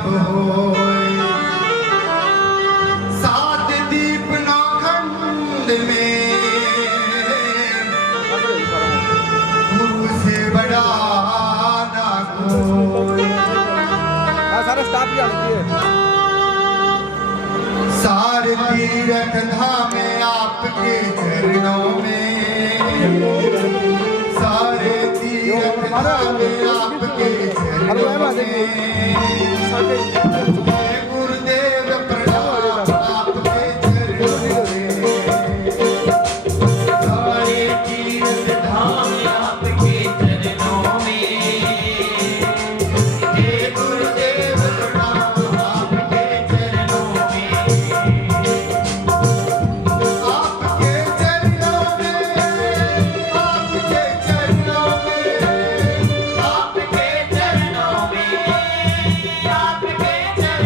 सब होए। सात दीप नौखंड में गुरु से बड़ा ना कोई। सारा स्टाफ ही आती है। सारे तीरथ धाम आपके चरणों में, सारे तीरथ धाम आपके चरणों में। गुरुदेव प्रणाम आपके चरणों में। सारे तीरथ धाम आपके चरणों में। हे गुरुदेव प्रणाम आपके चरणों में। आपके चरणों में, आपके चरणों में, आपके चरणों में, आपके चरणों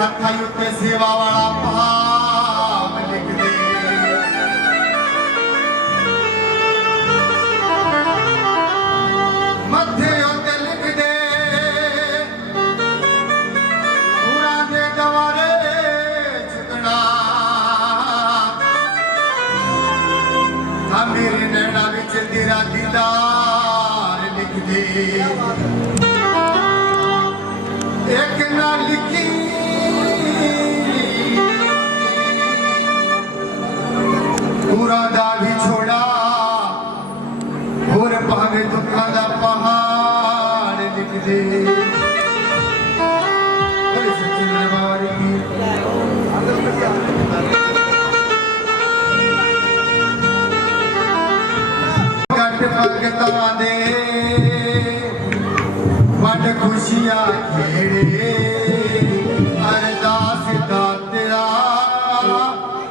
ਹੱਥਾਂ ਉੱਤੇ ਸੇਵਾ ਵਾਲਾ ਭਾਵ ਲਿਖਦੇ ਮੱਥੇ ਉੱਤੇ ਲਿਖਦੇ ਪੂਰਾਂ ਦੇ ਗਵਾਰੇ ਚੁਗਣਾ ਆ ਮੇਰੇ ਨੈਣਾ ਵਿੱਚ ਤੇਰਾ ਦੀਦਾਰ ਲਿਖਦੇ एक ना लिखी पूरा दा भी छोड़ा और भावे दुखा दा पहाड़ लिख दे बड़े सच्चे दरबार की घट भगतां दे वड खुशियां खेड़े अरदास दातिया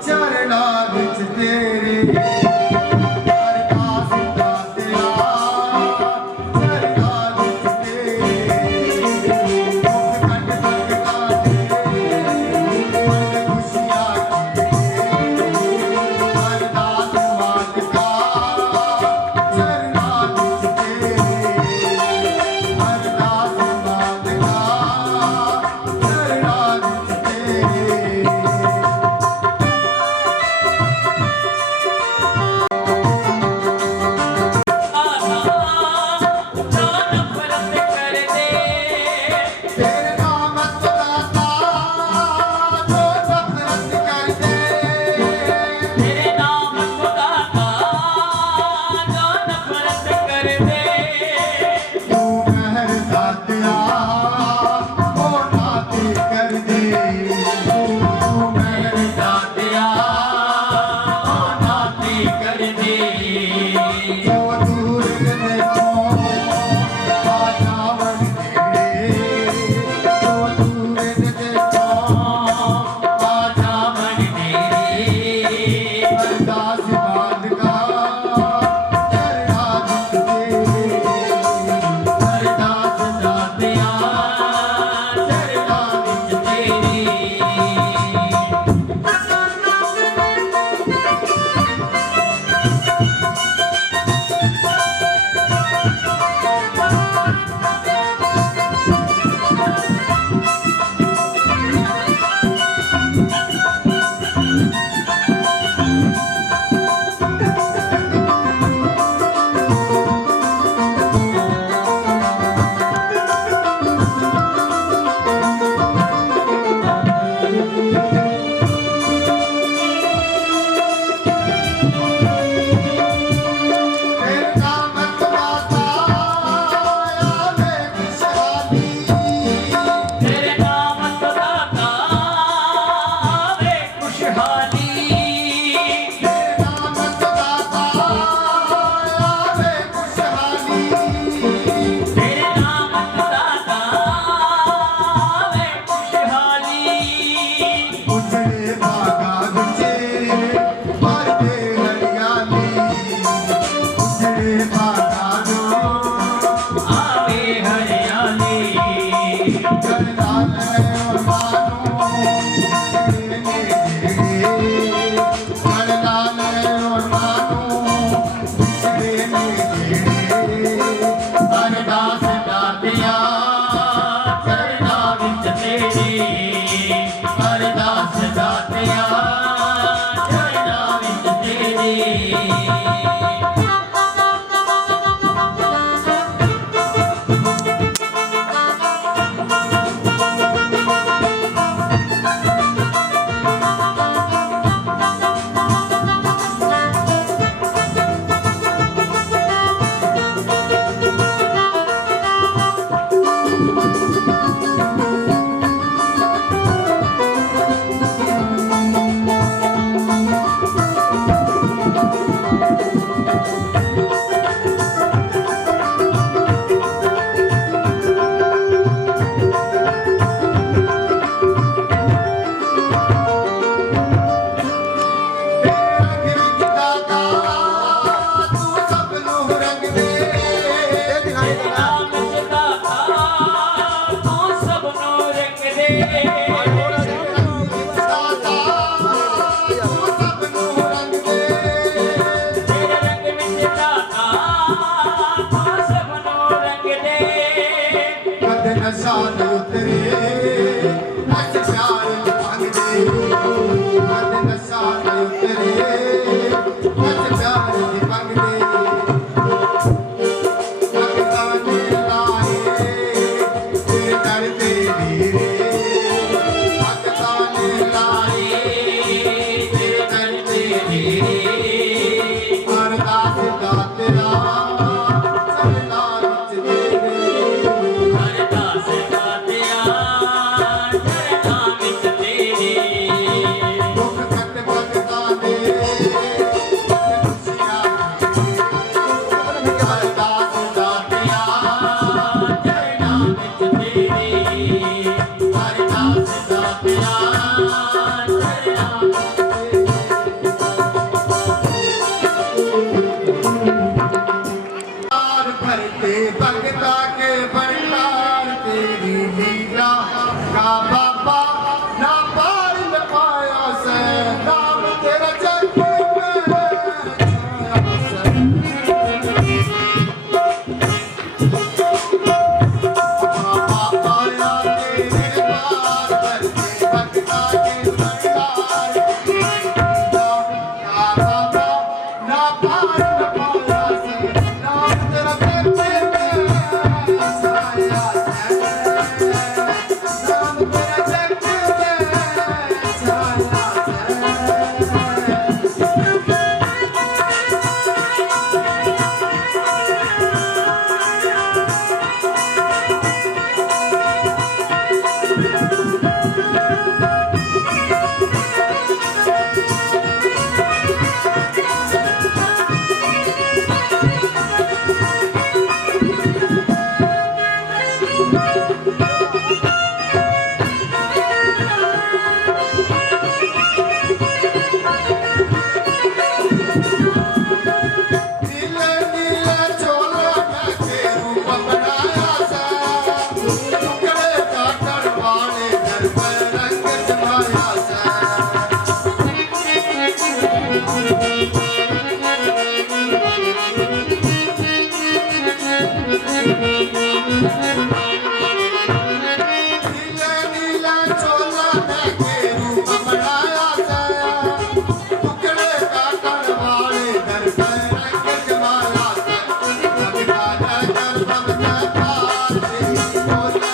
चरना विच तेरे अरदास दातिया चरना विच तेरे दुख कट सकता दे वड खुशियां खेड़े अरदास मालिका चरना विच तेरे अरदास मालिका नशा न उतरे बस प्यार भाग दे मत नशा न उतरे बस प्यार भाग दे भगताने लाए तेरे दर पे मेरे भगताने लाए तेरे दर पे मेरे अरदास दा तेरा चरना विच तेरे अरदास करदिया चरना विच तेरे दुख कट भगताने खुशियां अरदास दा तेरा चरना विच तेरे अरदास दा तेरा चरना पार भरते भगता के भंडार तेरी लीला का बाबा ना पार न पाया से नाम तेरा जग में छाया से बाबा आया तेरे पार भरते भगता के भंडार तेरी लीला का बाबा ना पार न पाया से नाम तेरा जग में छाया से नाम तेरा जग में छाया से नीले नीले चोला के रूप बनाया सा टुकड़े काटन वाले घर पर रंग जमाया सा नीले नीले चोला के रूप बनाया सा टुकड़े काटन वाले घर पर रंग जमाया सा भगता नगर भगता पार तेरी बोला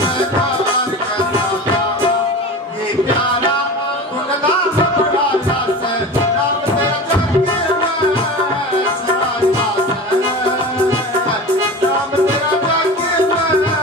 जयकार करना प्यारा ये प्यारा गुणगान बढ़ाया से नाम तेरा जग में छाया से नाम तेरा जग में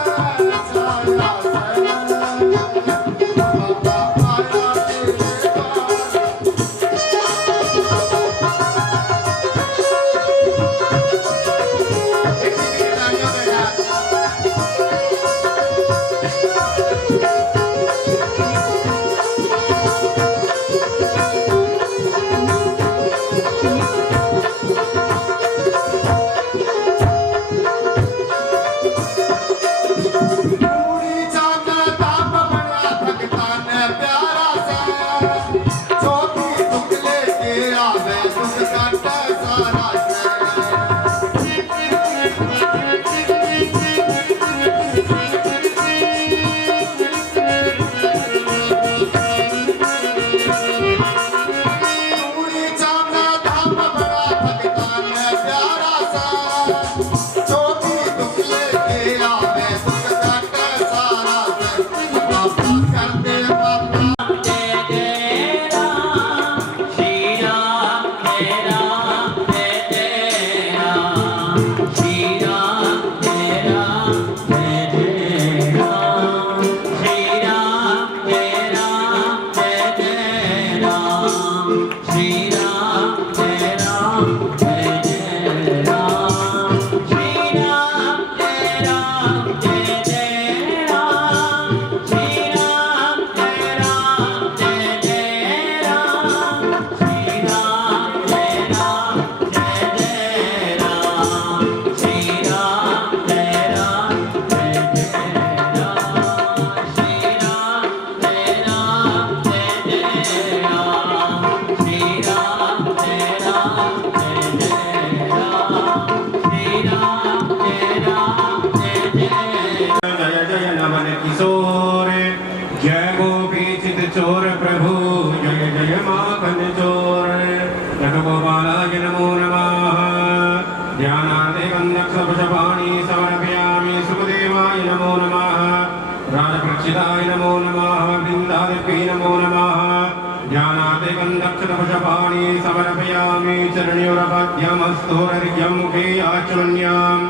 नमो नमः राजप्रक्षिताय नमो नमः वृन्दादिभ्ये नमो नमः ज्ञानादिकं दक्षिणपुष्पाणि समर्पयामि चरणयोरपद्यमस्तोरर्घ्यं मुखे आचमन्याम्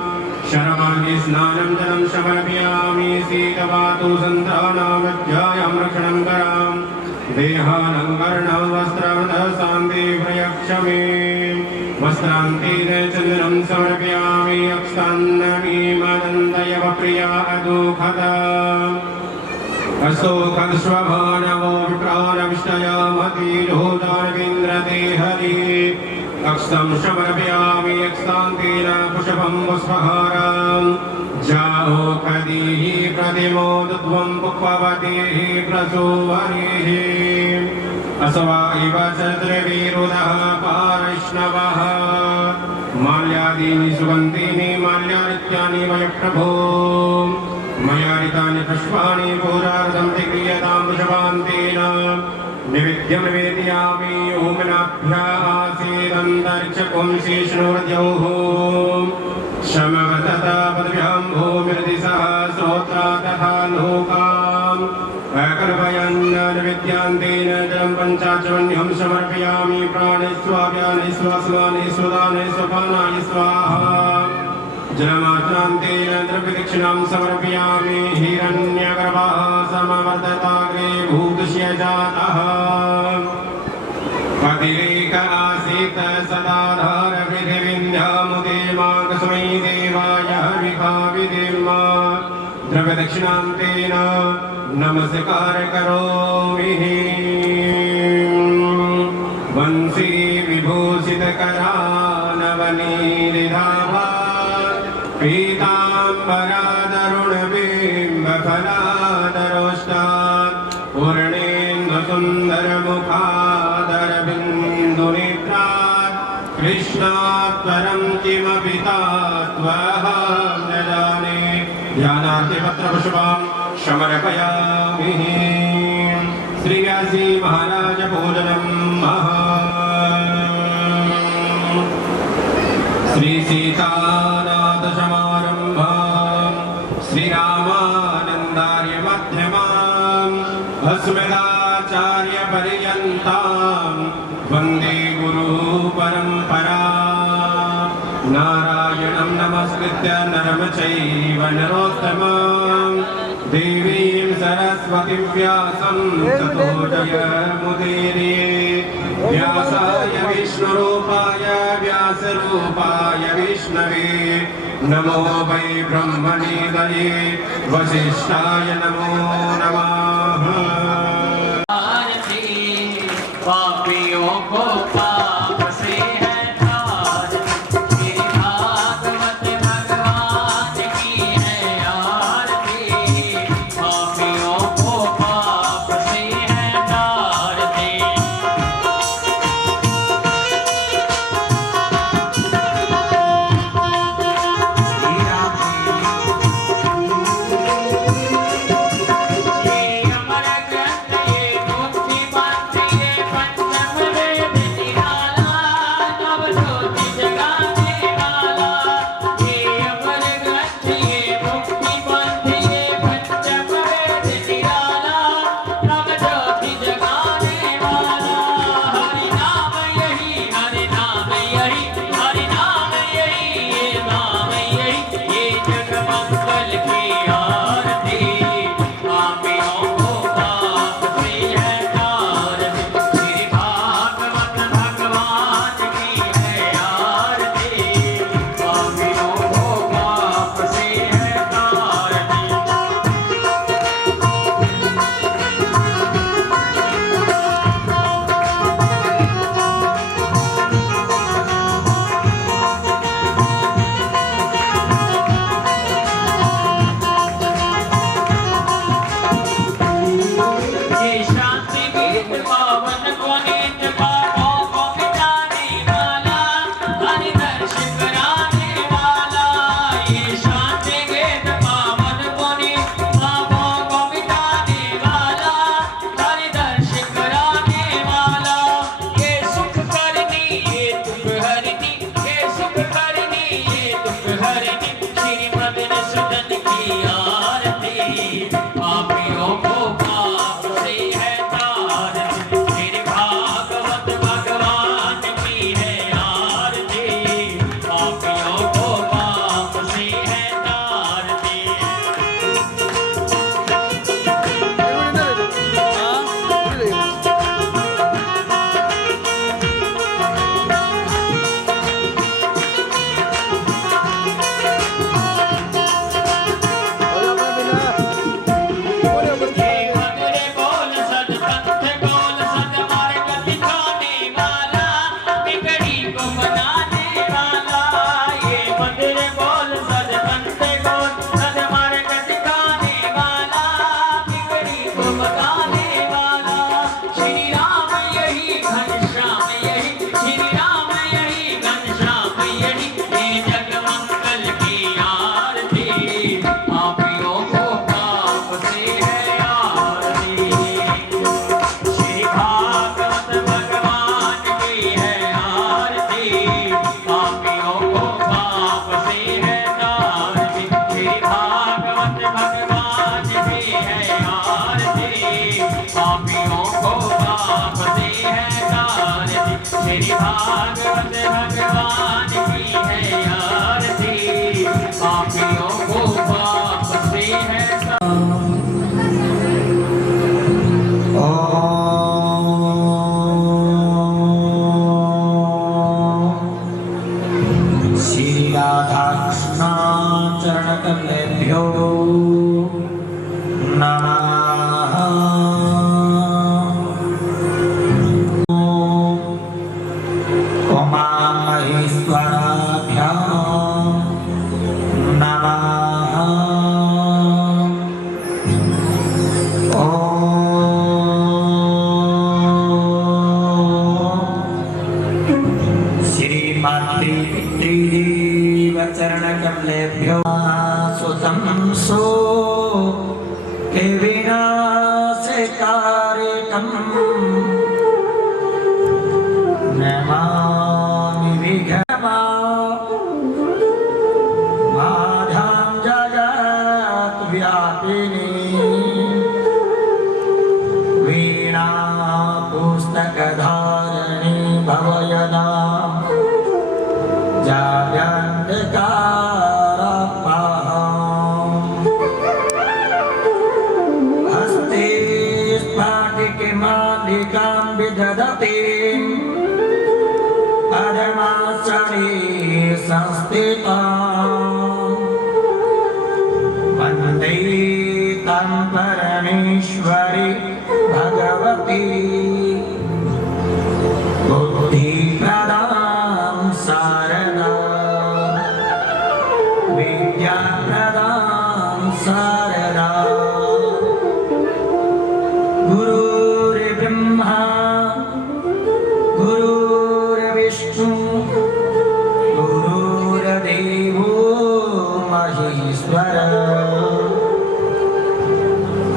शरमार्गे स्नानं जलं समर्पयामि शीतवातु सन्त्राणामध्यायां रक्षणं कराम् देहालङ्करणं वस्त्रवदशान्ति प्रयक्षमे वस्त्रान्तेन चन्दनं समर्पयामि अक्षान्नमीमदन्तयव प्रिया अदुःखदा अशोकस्वभानवो विप्राणविष्टयामतिरोदारविन्द्रते हरि अक्षं समर्पयामि अक्षान्तेन पुष्पं पुष्पहारम् जाओ कदीः प्रतिमोदध्वं पुष्पवतीः प्रसोवरीः असवा इव चतुर्विरुधः पारैष्णवः माल्यादीनि सुगन्धीनि माल्यादित्यानि मय प्रभो मया ऋतानि पुष्पाणि पूजार्थं ते क्रियतां पुष्पान्तेन निवेद्यं निवेदयामि ओम्नाभ्यासीदन्तरिक्षकुं शेषणोर्द्यौः शमवतता पदभ्यां भूमिर्दिशः श्रोत्रा तथा लोकाम् अकल्पयन्नविद्यान्तेन जलं पञ्चाचमन्यं समर्पयामि प्राणेष्वाव्यानि स्वस्मानि स्वदानि स्वपानानि स्वाहा जलमात्रान्तेन द्रव्यदक्षिणां समर्पयामि हिरण्यगर्भः समवर्तताग्रे भूतस्य जातः पतिरेक आसीत् सदाधार पृथिवीन्द्यामुदे माकस्मै देवाय हविकाविदेमा द्रव्यदक्षिणान्तेन नमस्कार करोमि वंशी विभूषितकरा नवनीरिधावा पीताम्बरादरुणबिम्बफलादरोष्टात् पूर्णेन्दुसुन्दरमुखादरबिन्दुनेत्रात् कृष्णात् परं किमपि तात्त्वहं न जाने ध्यानार्तिपत्रपुष्पं समर्पयामि श्रीव्यासी महाराज पूजनं श्री सीतानाथ समारंभाम् श्रीरामानन्दार्य मध्यमाम् अस्मदाचार्य पर्यन्ताम् वन्दे गुरु परम्परा नारायणं नमस्कृत्य नरं चैव नरोत्तमम् देवीं सरस्वतीं व्यासं ततो जयमुदीरये व्यासाय विष्णुरूपाय व्यासरूपाय विष्णवे नमो वै ब्रह्मनिधये वसिष्ठाय नमो नमः आरती पापियों को पाप से है त्रास मेरी भागवत भगवान की है आरती पापियों को पाप से है तारती ये कमलेभ्यो नमः। उमा महेश्वराभ्यां नमः। श्रीमात्रे चरणकमलेभ्यो सुतं सो के विनाशकारिकम् नमामि विघ्नमा माधां जगद्व्यापिनी वीणा पुस्तकधारिणी भवयदा हस्ते स्फाटिकमालिकां विदधति पद्मासने संस्थितां वन्दे तं परमेश्वरी भगवती बुद्धिप्रदां शारदा विद्याप्रदां शारदा। गुरुर्ब्रह्मा गुरुर्विष्णु गुरुर्देवो महेश्वर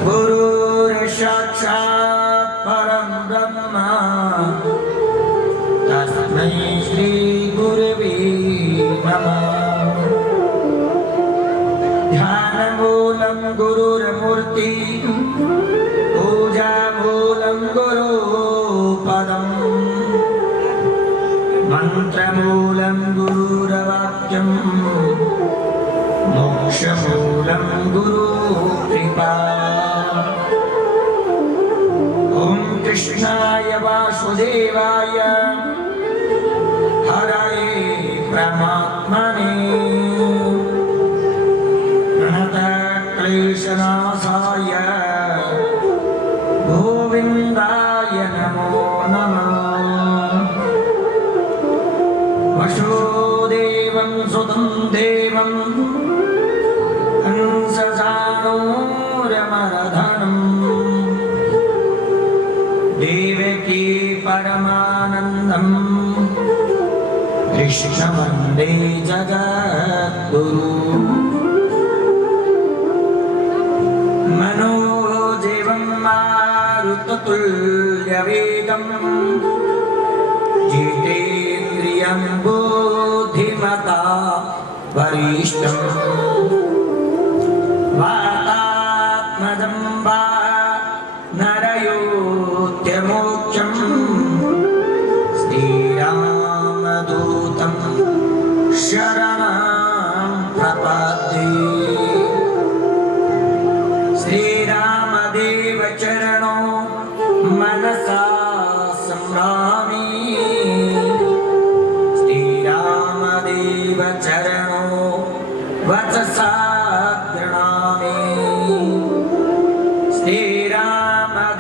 गुरुर्साक्षात् परं ब्रह्म तस्मै श्री गुरवे नमः। ध्यानमूलं गुरुर्मूर्ति पूजामूलं गुरुपदम् मन्त्रमूलं गुरुर्वाक्यं मोक्षमूलं गुरुकृपा। ॐ कृष्णाय वासुदेवाय हरये परमात्मने क्लेशनाशाय गोविन्दाय नमो नमः। वसुदेवं सुतं देवं हंसचाणूरमर्दनम् देवकी परमानन्दम् कृष्णवन्दे जगद्गुरु। मनोजेवं मारुततुल्यवेगं जितेन्द्रियं बुद्धिमता वरिष्ठं वातात्मजं वा नरयोत्यमोक्षं श्रीरामदूतं शरणं प्रपद्ये। श्रीरामदेव चरणो मनसा संभ्रामि श्रीरामदेव चरणो वचसा गृणामि श्रीरामदेव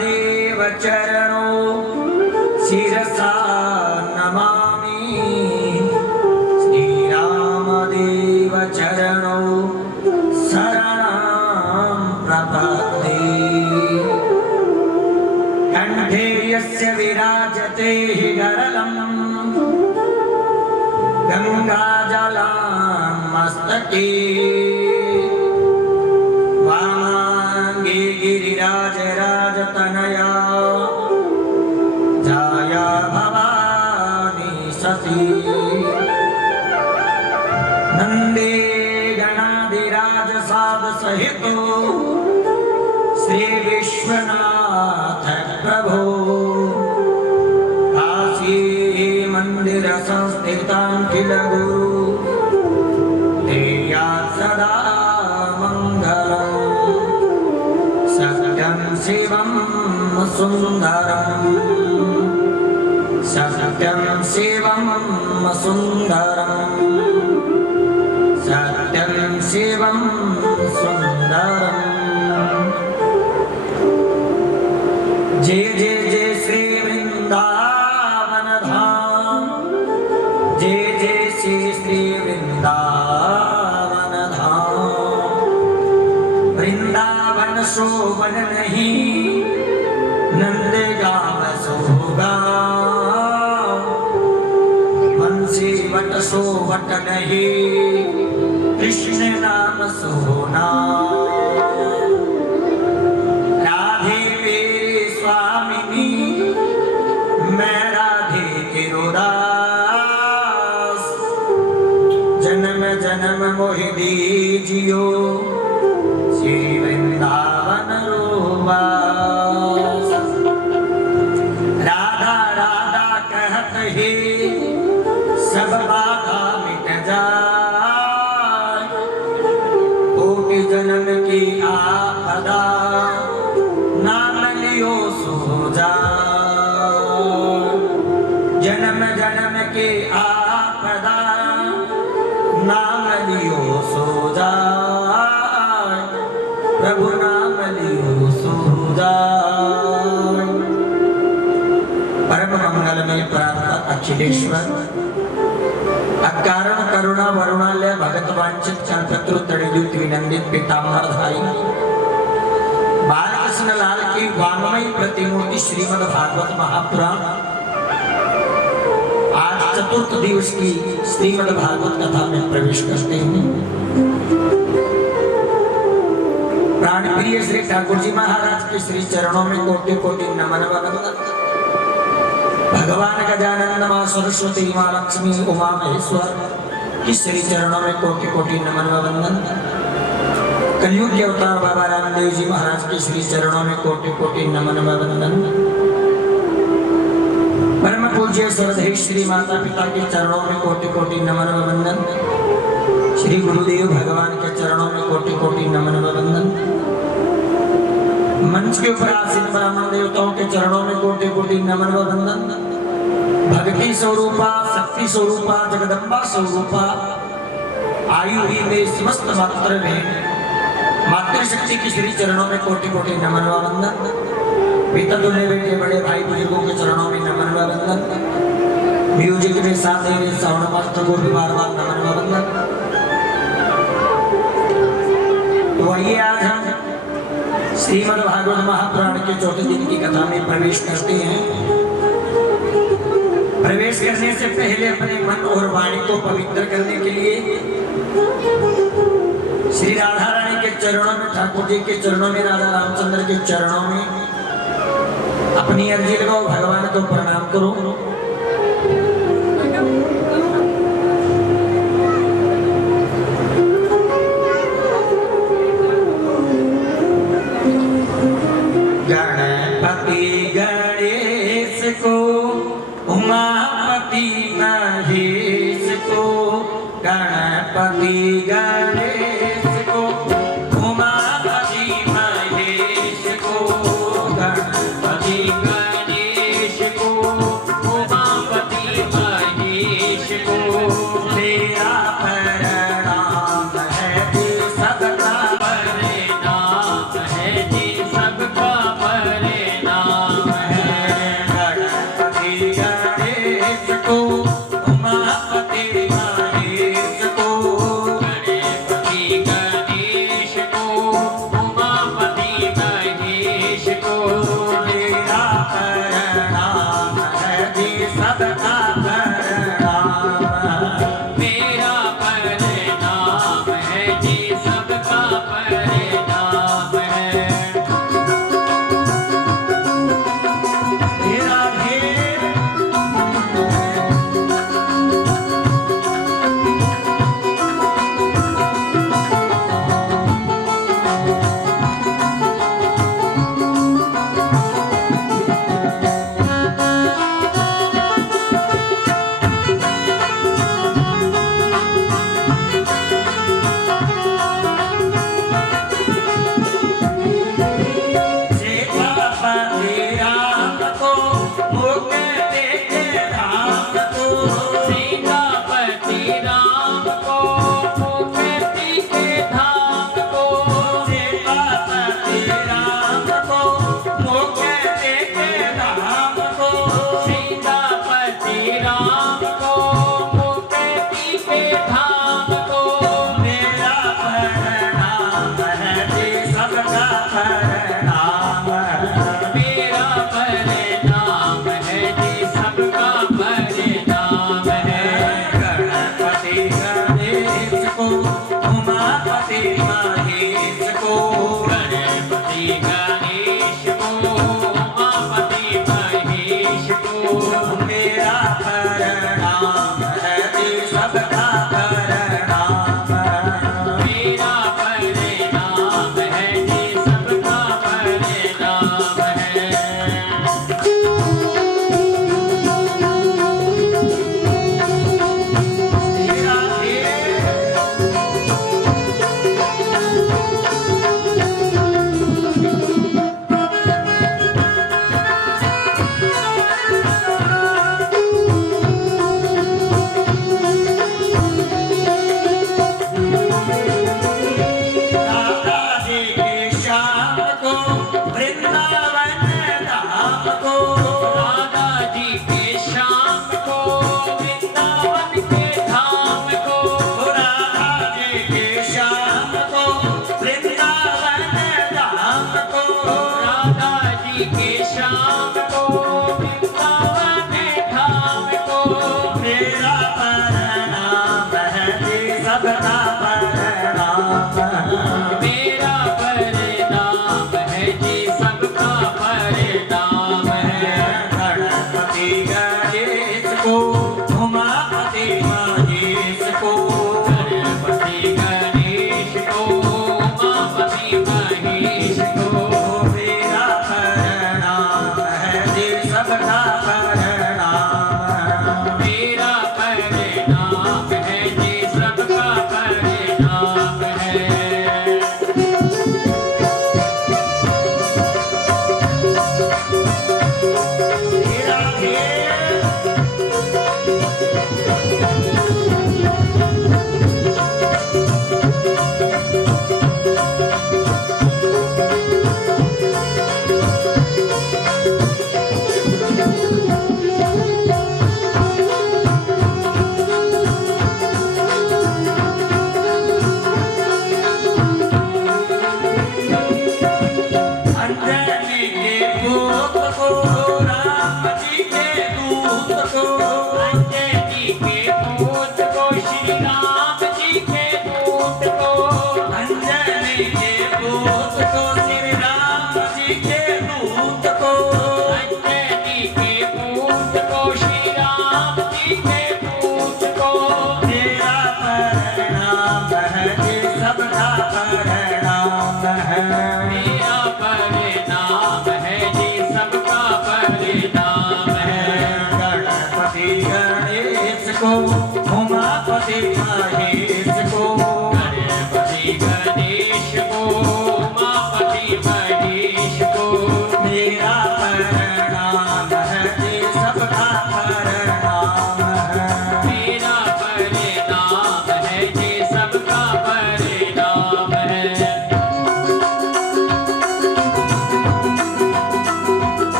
चरणो शिरसा नमामि श्रीरामदेव चरणो शरणं प्रपद्ये। कंठे यस्य विराजते गरलं गंगाजलं मस्तके वामांगे गिरिराजराजतनया जाया भवानी सती। नंदे गणाधिराज साध सहितो श्री विश्वनाथ प्रभो काशी मंदिर संस्थितां किल गुरु देयात् सदा मंगलम्। सत्यं शिवं सुन्दरम् सत्यं शिवं सुन्दरम् सत्यं शिवं जय जय जय श्री वृंदावन धाम, जय जय श्री वृंदावन धाम। वृंदावन शोभन नहीं, नंदगांव सोगांव। बंसी वट सोवट नहीं, कृष्ण नाम सोना। राधे मेरी स्वामिनी, मैं राधे के दास। जन्म जन्म मोहि दीजियो, श्री वृंदावन रोवास। राधा राधा कहत ही, सब बाधा मिट जाए। कोटि जन्म की आपदा, नाम लियो सो जाए। जन्म जन्म की आपदा, नाम लियो सो जाए। प्रभु नाम लियो सो जाए। परम मंगल में प्रार्थना अखिलेश्वर, अकारण करुणा वरुणालय भगत वांछित कल्पत्रु तड़ियुत विनंदित पीताम्बर धारी बालकृष्ण लाल की वाङ्मयी प्रतिमूर्ति श्रीमद् भागवत महापुराण आज चतुर्थ दिवस की श्रीमद् भागवत कथा में प्रवेश करते हैं। प्राण प्रिय श्री ठाकुर जी महाराज के श्री चरणों में कोटि कोटि नमन वंदन। भगवान गजानन मां सरस्वती मां लक्ष्मी उमा महेश्वर की श्री चरणों में कोटि कोटि नमन वंदन। कलयुग के अवतार बाबा रामदेव जी महाराज के श्री चरणों में कोटि कोटि नमन वंदन। परम पूज्य श्रद्धेय श्री माता पिता के चरणों में कोटि कोटि नमन वंदन। श्री गुरुदेव भगवान के चरणों में कोटि कोटि नमन वंदन। मंच के ऊपर आसीन ब्राह्मण देवताओं के चरणों में कोटि कोटि नमन वंदन। भक्ति स्वरूपा, शक्ति स्वरूपा, जगदम्बा स्वरूपा, आयु ही में समस्त मात्र में मातृशक्ति की श्री चरणों में कोटि कोटि नमन वंदन। पिता दुल्हे बेटे बड़े भाई बुजुर्गों के चरणों में नमन वंदन। म्यूजिक में साथ ही साउंड मास्टर को भी बार बार नमन वंदन। तो आइए आज हम श्रीमद् भागवत महापुराण के चौथे दिन की कथा में प्रवेश करते हैं। प्रवेश करने से पहले अपने मन और वाणी को पवित्र करने के लिए श्री राधा रानी के चरणों में, ठाकुर जी के चरणों में, राजा रामचंद्र के चरणों में अपनी अर्जी लगाओ, भगवान को प्रणाम करो। गणपति गणेश को, उमापति महेश को, गणपति गणेश को, उमापति महेश को, गणपति गणेश को, उमापति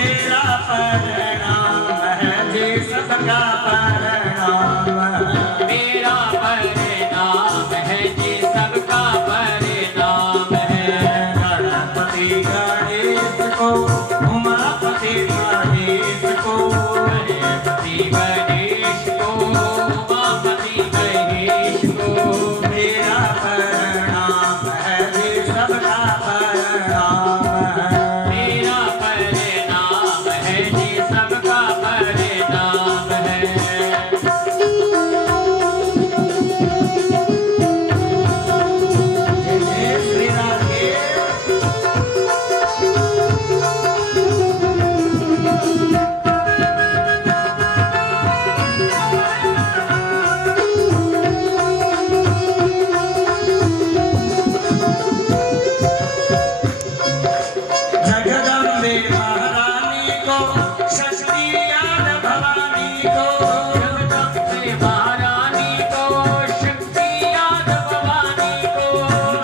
मेरा परिणाम है जी सबका परिणाम मेरा परिणाम है जी सबका परिणाम है गणपति गणेश को उमापति महेश को गणपति गणेश को उमापति महेश को मेरा परिणाम है जी सबका परिणाम मेरा परिणाम है जी सबका परिणाम है जय श्री राधे जगदम्बे महारानी को षष्ठी याद भवानी को जगदम्बे महारानी को शक्ति याद भवानी को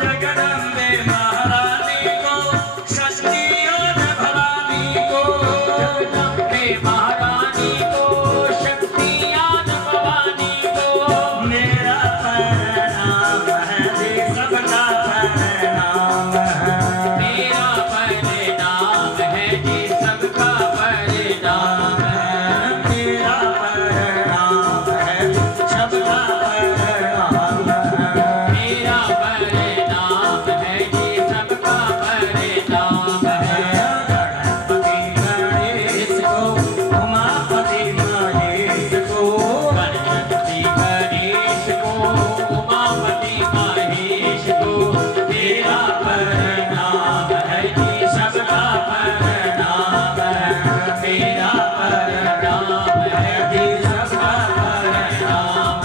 जगदम्बे महारानी को षष्ठी याद भवानी को जगदम्बे महारानी को शक्ति याद भवानी को मेरा परिणाम है जी सबका परिणाम है मेरा परिणाम है जी सबका परिणाम है मेरा परिणाम है सबका परिणाम है मेरा परिणाम है जी सबका परिणाम है गणपति गणेश को उमापति महेश को गणपति गणेश को उमापति महेश को मेरा परिणाम है जी सबका परिणाम है मेरा परिणाम है जी सबका परिणाम है मेरा परिणाम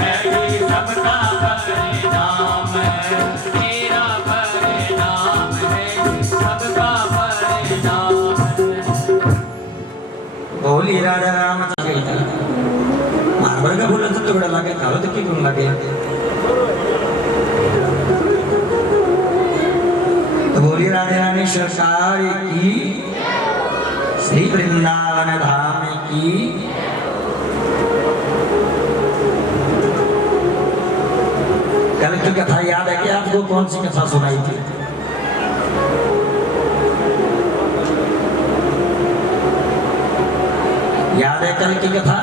है जी सबका परिणाम है मेरा परिणाम है जी सबका परिणाम है बोली राजा रामचंद्र मारबर का बोला तो बड़ा लगे था तो क्यों लगे तो बोली राजा रानी सरकार की श्री वृंदावन धाम की कल की कथा याद है कि आपको कौन सी कथा सुनाई थी याद है कल की कथा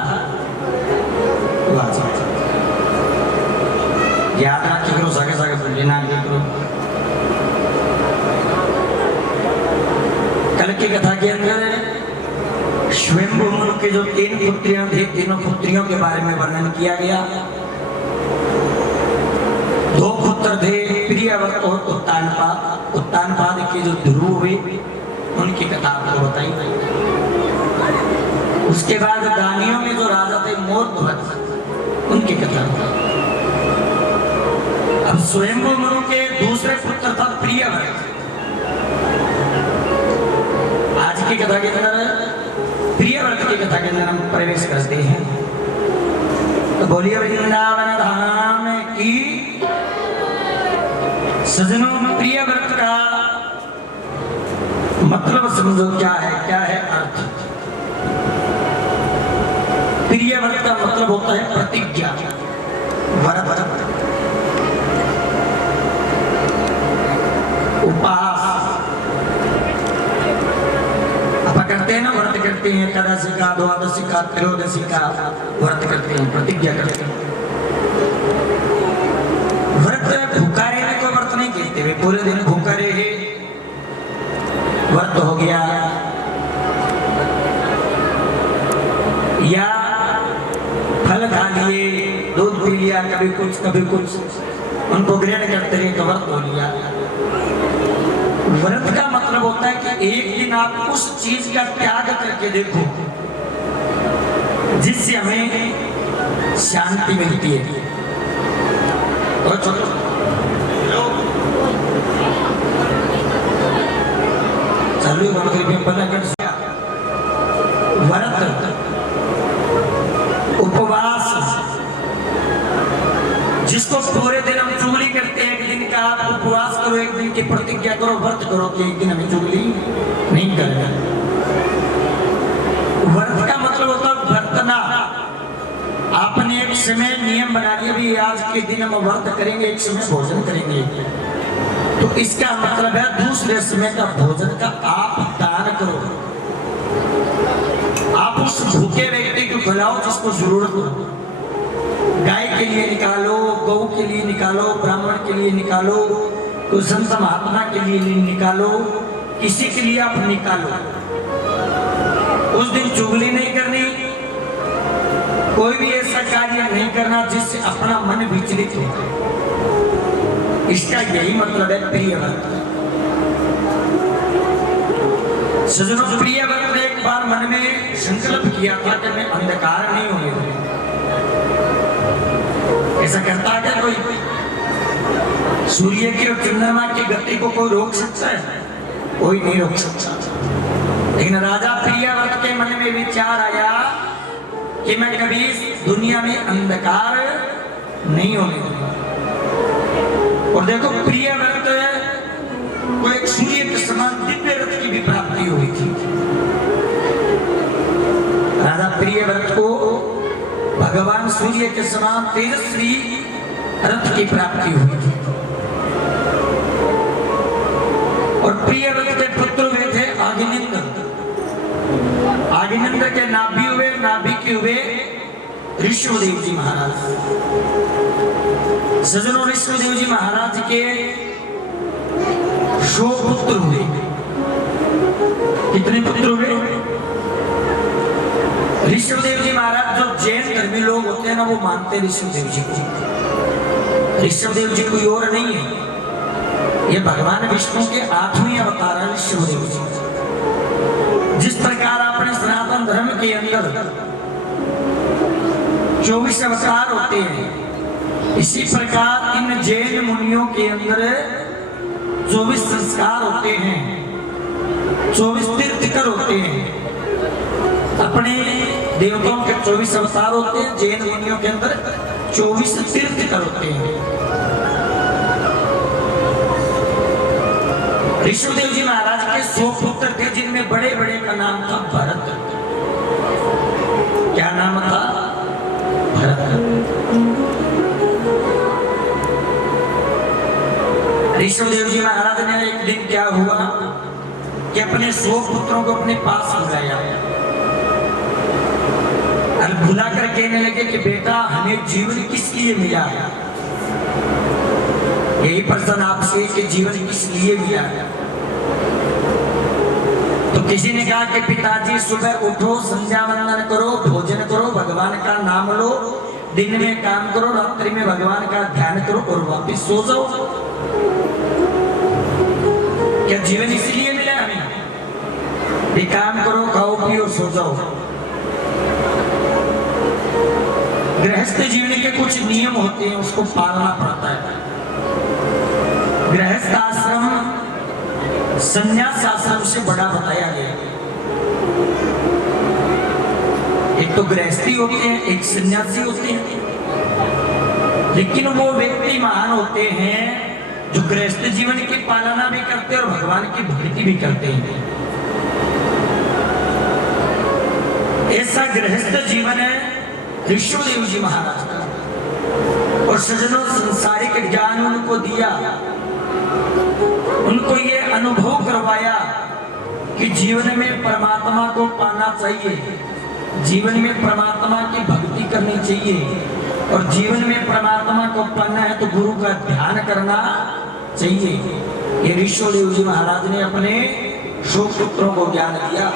वाह जी। याद ना की करो सगे सगे बोलिए ना की करो कल की कथा के अंदर स्वयंभू मनु के जो 3 पुत्रियां थी तीनों पुत्रियों के बारे में वर्णन किया गया 2 पुत्र थे प्रियव्रत और उत्तानपाद के जो ध्रुव हुए उनकी कथा आपको बताई गई उसके बाद दानियों में जो राजा थे मोरध्वज उनकी कथा अब स्वयंभू मनु के दूसरे पुत्र था प्रियव्रत आज की कथा के अंदर प्रियव्रत की कथा के अंदर हम प्रवेश करते हैं तो बोलिए वृंदावन धाम की सजनों प्रियव्रत का मतलब समझो क्या है अर्थ प्रियव्रत का मतलब होता है प्रतिज्ञा व्रत उपवास आप करते हैं ना व्रत करते हैं एकादशी का द्वादशी का त्रयोदशी का व्रत करते हैं प्रतिज्ञा करते हैं व्रत भूखा रहने को व्रत नहीं कहते वे पूरे दिन भूखा रहे व्रत हो गया या फल खा लिए दूध पी लिया कभी कुछ उनको ग्रहण करते रहे तो व्रत हो लिया व्रत का मतलब होता है कि एक दिन आप उस चीज का त्याग करके देखो जिससे हमें शांति मिलती है और चलो चालू व्रत उपवास जिसको पूरे दिन हम चुगली करते हैं एक दिन का आप उपवास करो एक दिन की प्रतिज्ञा करो व्रत करो कि एक दिन हमें चुगली नहीं करेगा। व्रत का मतलब होता है बरतना। आपने एक समय नियम बना दिया भी आज के दिन हम व्रत करेंगे, एक समय भोजन करेंगे, तो इसका मतलब है दूसरे समय का भोजन का आप दान करो। आप उस भूखे व्यक्ति को खिलाओ जिसको जरूरत हो। गाय के लिए निकालो, गौ के लिए निकालो, ब्राह्मण के लिए निकालो, कोई संत महात्मा के लिए निकालो, किसी के लिए आप निकालो। उस दिन चुगली नहीं करनी, कोई भी ऐसा कार्य नहीं करना जिससे अपना मन विचलित हो। इसका यही मतलब है प्रिय व्रत। सज्जनों, प्रिय व्रत ने एक बार मन में संकल्प किया था कि मैं अंधकार नहीं होने दूंगा। ऐसा करता है क्या कोई? सूर्य की और चंद्रमा की गति को कोई रोक सकता है? कोई नहीं रोक सकता। लेकिन राजा प्रियव्रत के मन में विचार आया कि मैं कभी इस दुनिया में अंधकार नहीं होने दूंगा। और देखो, प्रियव्रत को एक सूर्य के समान दिव्य रथ की भी प्राप्ति हुई थी। राजा प्रियव्रत को भगवान सूर्य के समान तेजस्वी रथ की प्राप्ति हुई थी। और प्रियव्रत के पुत्र हुए थे आगिनेन्द्र। आगिनेन्द्र के नाभि के हुए ऋषभदेव जी महाराज। सज्जनों, ऋषभदेव जी महाराज के 100 पुत्र हुए। कितने पुत्र हुए? ऋषभदेव जी महाराज, जो जैन धर्मी लोग होते हैं ना, वो मानते ऋषभदेव जी को। ऋषभदेव जी कोई और नहीं है, ये भगवान विष्णु के 8वें अवतार है ऋषभदेव जी। जिस प्रकार आपने सनातन धर्म के अंदर 24 अवतार होते हैं, इसी प्रकार इन जैन मुनियों के अंदर 24 संस्कार होते हैं, 24 तीर्थकर होते हैं। अपने देवताओं के 24 अवतार होते हैं, जैन मुनियों के अंदर 24 तीर्थकर होते हैं। ऋषभदेव जी महाराज के 100 पुत्र थे, जिनमें बड़े बड़े का नाम था भरत। क्या नाम था? भरत। ऋषभदेव जी महाराज ने एक दिन क्या हुआ कि अपने 100 पुत्रों को अपने पास बुलाया और बुलाकर कहने लगे कि बेटा, हमें जीवन किस लिए मिला है? यही प्रश्न आपसे कि जीवन किस लिए मिला है? तो किसी ने कहा कि पिताजी, सुबह उठो, संध्या वंदन करो, भोजन करो, भगवान का नाम लो, दिन में काम करो, रात्रि में भगवान का ध्यान करो और वापिस सो जाओ। क्या जीवन इसलिए मिला हमें? भी काम करो, खाओ पियो, सो जाओ। गृहस्थ जीवन के कुछ नियम होते हैं, उसको पालना पड़ता है। गृहस्थ आश्रम संन्यास आश्रम से बड़ा बताया गया। एक तो गृहस्थी होते हैं, एक सन्यासी होते हैं। लेकिन वो व्यक्ति महान होते हैं जो गृहस्थ जीवन की पालना भी करते हैं और भगवान की भक्ति भी करते हैं। ऐसा गृहस्थ जीवन है ऋषभदेव जी महाराज का। और सज्जनों, संसारिक ज्ञान उनको दिया, उनको ये अनुभव करवाया कि जीवन में परमात्मा को पाना चाहिए, जीवन में परमात्मा की भक्ति करनी चाहिए, और जीवन में परमात्मा को पाना है तो गुरु का ध्यान करना चाहिए। ये ऋषभदेव जी महाराज ने अपने 100 पुत्रों को ज्ञान दिया।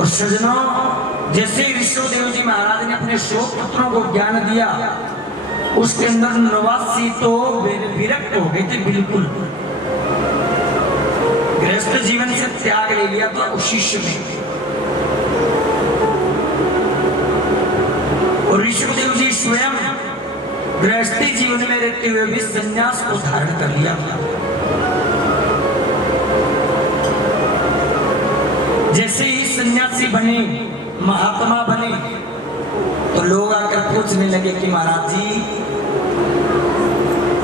और सज्जनों, जैसे ऋषभदेव जी महाराज ने अपने 100 पुत्रों को ज्ञान दिया, उसके अंदर 89 तो विरक्त हो गए थे बिल्कुल। गृहस्थ जीवन से त्याग ले लिया था उस शिष्य ने। और ऋषभदेव जी स्वयं गृहस्थी जीवन में रहते हुए भी संन्यास को धारण कर लिया था। जैसे ही सन्यासी बने, महात्मा बने, तो लोग आकर पूछने लगे कि महाराज जी,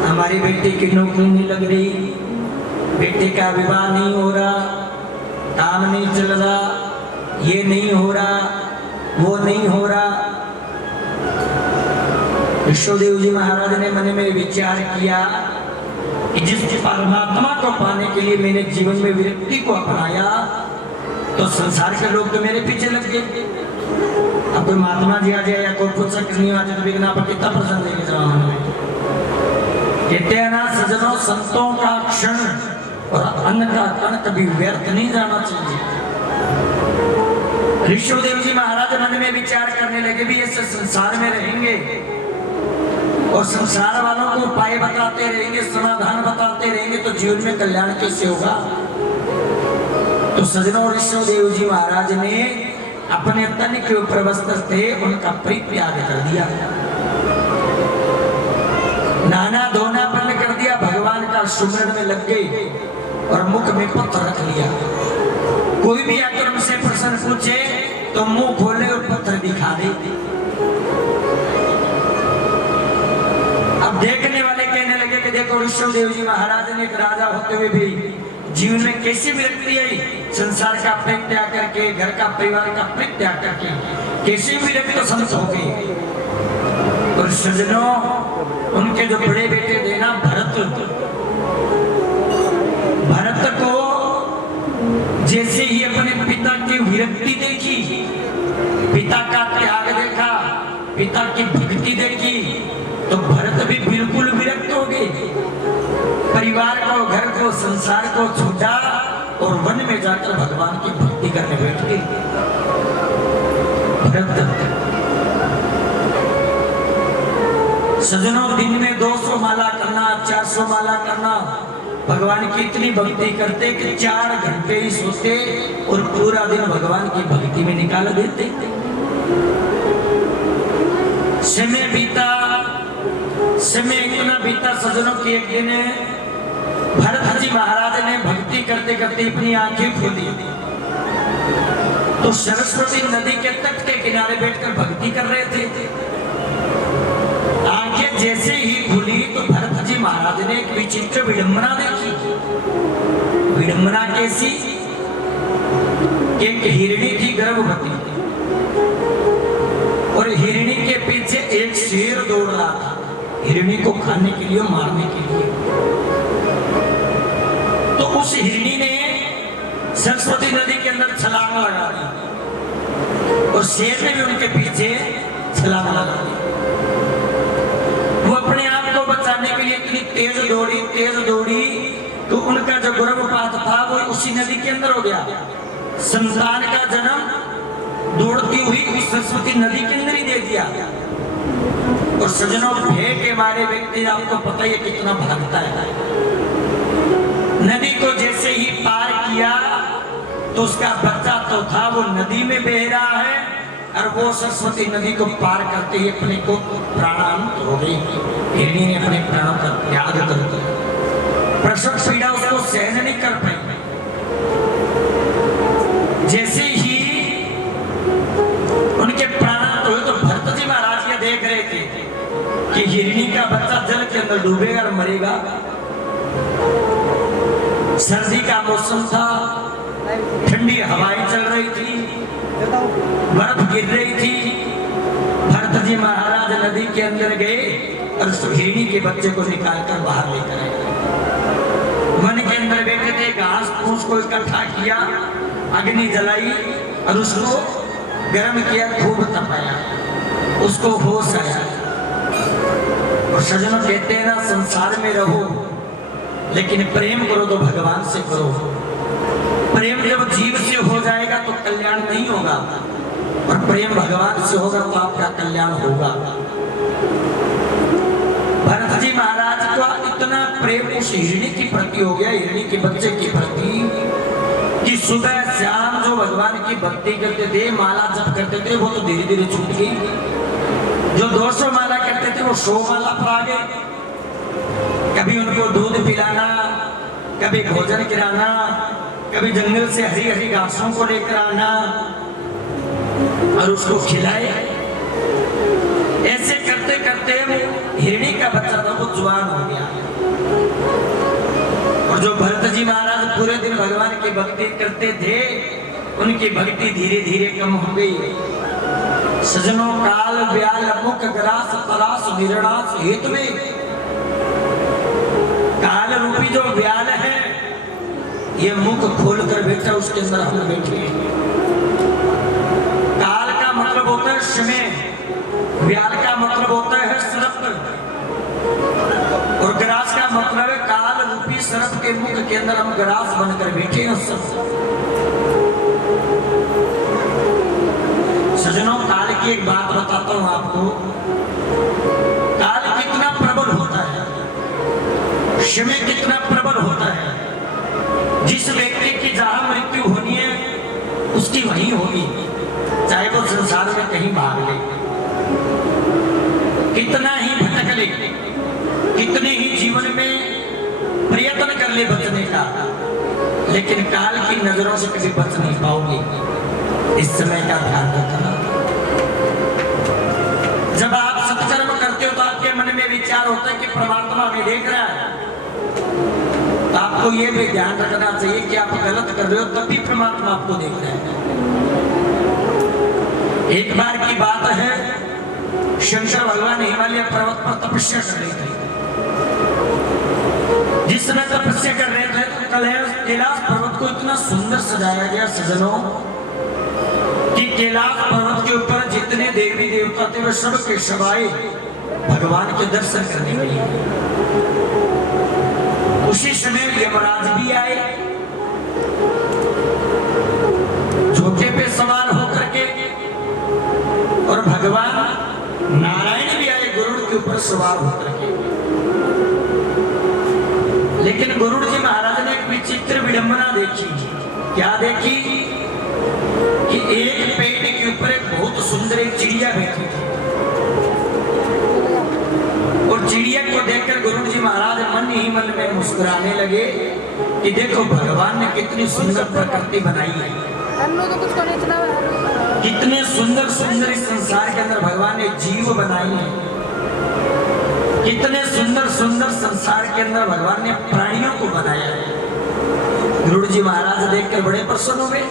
हमारी बेटी की नौकरी नहीं लग रही, बेटे का विवाह नहीं हो रहा, काम नहीं चल रहा, ये नहीं हो रहा, वो नहीं हो रहा। विष्णुदेव जी महाराज ने मन में विचार किया कि जिस परमात्मा को पाने के लिए मैंने जीवन में विरक्ति को अपनाया, तो संसार के लोग तो मेरे पीछे लग गए। अब कोई महात्मा जी आ जाए या कोई पूछा करनी आ जाए तो बिगना पर कितना प्रसन्न लेके जवान में कहते हैं ना सजनों, संतों का क्षण और अन्न का कण कभी व्यर्थ नहीं जाना चाहिए। ऋषिदेव जी महाराज मन में विचार करने लगे भी ऐसे संसार में रहेंगे और संसार वालों को उपाय बताते रहेंगे, समाधान बताते रहेंगे, तो जीवन में कल्याण कैसे होगा। तो सजनों, ऋषिदेव जी महाराज ने अपने तन के ऊपर वस्त्र थे उनका परित्याग कर दिया, नाना धोना बंद कर दिया, भगवान का सुमरण में लग गए और मुख में पत्थर रख लिया। कोई भी आकर उनसे प्रश्न पूछे तो मुंह खोले और पत्थर दिखा दे। अब देखने वाले कहने लगे कि देखो ऋषिदेव जी महाराज ने एक राजा होते हुए भी जीवन में कैसी विरक्ति आई, संसार का परित्याग करके, घर का परिवार का परित्याग करके कैसी विरक्ति तो संत हो गई। और सजनों, उनके जो बड़े बेटे थे ना भरत को जैसे ही अपने पिता की विरक्ति देखी, पिता का त्याग देखा, पिता की भक्ति देखी, तो भरत भी बिल्कुल विरक्त हो गए। परिवार को, घर को, संसार को छोड़ा और वन में जाकर भगवान की भक्ति करने बैठ गए। भरत सजनों, दिन में 200 माला करना, 400 माला करना, भगवान की इतनी भक्ति करते कि 4 घंटे ही सोते और पूरा दिन भगवान की भक्ति में निकाल देते। समय इतना बीता सजनों की एक दिन भरत जी महाराज ने भक्ति करते करते अपनी आंखें खोली तो सरस्वती नदी के तट के किनारे बैठकर भक्ति कर रहे थे। आंखें जैसे ही खुली तो भरत जी महाराज ने एक विचित्र विडंबना देखी। विडंबना कैसी? एक हिरणी थी गर्भवती और हिरणी के पीछे एक शेर दौड़ रहा था, हिरणी को खाने के लिए, मारने के लिए। तो उस हिरणी ने सरस्वती नदी के अंदर छलांग लगा दी और शेर ने भी उनके पीछे छलांग लगा दी। वो अपने आप को बचाने के लिए इतनी तेज दौड़ी तो उनका जो गर्भपात था वो उसी नदी के अंदर हो गया। संतान का जन्म दौड़ती हुई उस सरस्वती नदी के अंदर ही दे दिया। और सजनों, भय के मारे व्यक्ति, आपको पता ही कितना भागता है। नदी को जैसे ही पार किया तो उसका बच्चा तो था वो नदी में बह रहा है और वो सरस्वती नदी को पार करते ही अपने को प्राणांत हो गई। हिरणी ने अपने प्राणों का त्याग कर दिया। प्रसव पीड़ा उसको सहन नहीं कर पाई। जैसे ही उनके प्राणांत हुए तो भरत जी महाराज ये देख रहे थे कि हिरणी का बच्चा जल के अंदर डूबेगा और मरेगा। सर्दी का मौसम था, ठंडी हवाएं चल रही थी, बर्फ गिर रही थी। भरत जी महाराज नदी के अंदर गए और उस हिरणी के बच्चे को निकालकर बाहर लेकर आए। वन के अंदर बैठे थे, घास फूस को इकट्ठा किया, अग्नि जलाई और उसको गर्म किया, खूब तपाया, उसको होश आया। और सजनों, कहते हैं ना, संसार में रहो लेकिन प्रेम करो तो भगवान से करो। प्रेम जब जीव से हो जाएगा तो कल्याण नहीं होगा और प्रेम भगवान से होगा तो आपका कल्याण होगा। भरत जी महाराज को इतना प्रेम उस हिरणी के प्रति हो गया, हिरणी के बच्चे के प्रति, कि सुबह शाम जो भगवान की भक्ति करते थे, माला जप करते थे, वो तो धीरे धीरे छूट गई। जो 200 माला करते थे वो 100 माला पर आ गए। कभी उनको दूध पिलाना, कभी भोजन कराना, कभी जंगल से हरी हरी घासों को लेकर आना और उसको खिलाए। ऐसे करते करते वो हिरणी का बच्चा था वो जवान हो गया और जो भरत जी महाराज पूरे दिन भगवान की भक्ति करते थे, उनकी भक्ति धीरे धीरे कम हो गई। सजनों, काल व्याल मुख ग्रास तरास निरणास हेतु में, काल रूपी जो व्याल है, ये मुख खोल कर बैठा, उसके अंदर हम बैठे हैं। काल का मतलब होता है समय, व्याल का मतलब होता है सर्प, और ग्रास का मतलब है काल रूपी सर्प के मुख के अंदर हम ग्रास बनकर बैठे हैं। सजनों, काल की एक बात बताता हूं आपको। काल कितना प्रबल होता है, समय कितना प्रबल होता है। जिस व्यक्ति की जहां मृत्यु होनी है, उसकी वहीं होगी, चाहे वो संसार में कहीं भाग ले, कितना ही भटक ले, कितने ही जीवन में प्रयत्न कर ले बचने का, लेकिन काल की नजरों से कभी बच नहीं पाओगे। इस समय का ध्यान रखना। जब आप सत्कर्म करते हो तो आपके मन में विचार होता है कि परमात्मा हमें देख रहा है, तो आपको ये भी ध्यान रखना चाहिए कि आप गलत कर रहे हो, तब भी परमात्मा आपको देख रहा है। एक बार की बात है, शंकर भगवान हिमालय पर्वत पर तपस्या कर रहे थे। जिस समय तपस्या कर रहे थे तो कैलाश पर्वत को इतना सुंदर सजाया गया सजनों, कि कैलाश पर्वत के ऊपर जितने देवी देवता थे वे सब के सब आए भगवान के दर्शन करने के लिए। उसी समय यमराज भी आए, झोटे पे सवार होकर के, और भगवान नारायण भी आए गरुड़ के ऊपर सवार होकर के। लेकिन गरुड़ जी महाराज ने एक विचित्र विडंबना देखी। क्या देखी? कि एक पेड़ के ऊपर एक बहुत सुंदर एक चिड़िया बैठी थी, और चिड़िया को देखकर गरुड़ जी महाराज मन ही मन में मुस्कुराने लगे कि देखो भगवान ने कितनी सुंदर प्रकृति बनाई है, कितने सुंदर सुंदर इस संसार के अंदर भगवान ने जीव बनाई है, कितने सुंदर सुंदर संसार के अंदर भगवान ने प्राणियों को बनाया है। गरुड़ जी महाराज देखकर बड़े प्रसन्न हुए।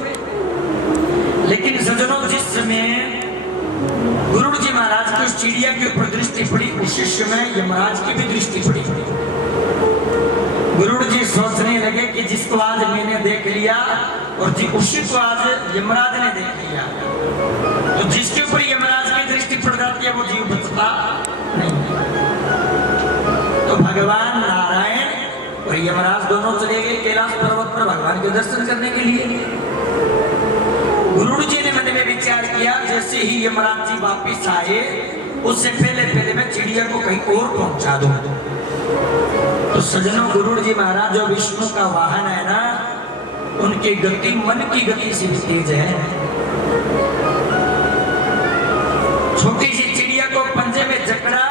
लेकिन सज्जनों, जिस समय गरुड़ जी महाराज की उस चिड़िया के ऊपर दृष्टि पड़ी, उसी समय यमराज की भी दृष्टि पड़ी। गरुड़ जी सोचने लगे कि जिसको आज मैंने देख लिया और उसी को आज यमराज ने देख लिया, तो जिसके ऊपर यमराज की दृष्टि पड़ जाती है वो जीव बचता नहीं। तो भगवान नारायण और यमराज दोनों चले गए कैलाश पर्वत पर भगवान के दर्शन करने के लिए। गरुड़ जी ने मन में विचार किया, जैसे ही यमराज जी वापिस आए, उससे पहले मैं चिड़िया को कहीं और पहुंचा दूं। तो सजनों, गरुड़ जी महाराज जो विष्णु का वाहन है ना, उनकी गति मन की गति से भी तेज है। छोटी सी चिड़िया को पंजे में जकड़ा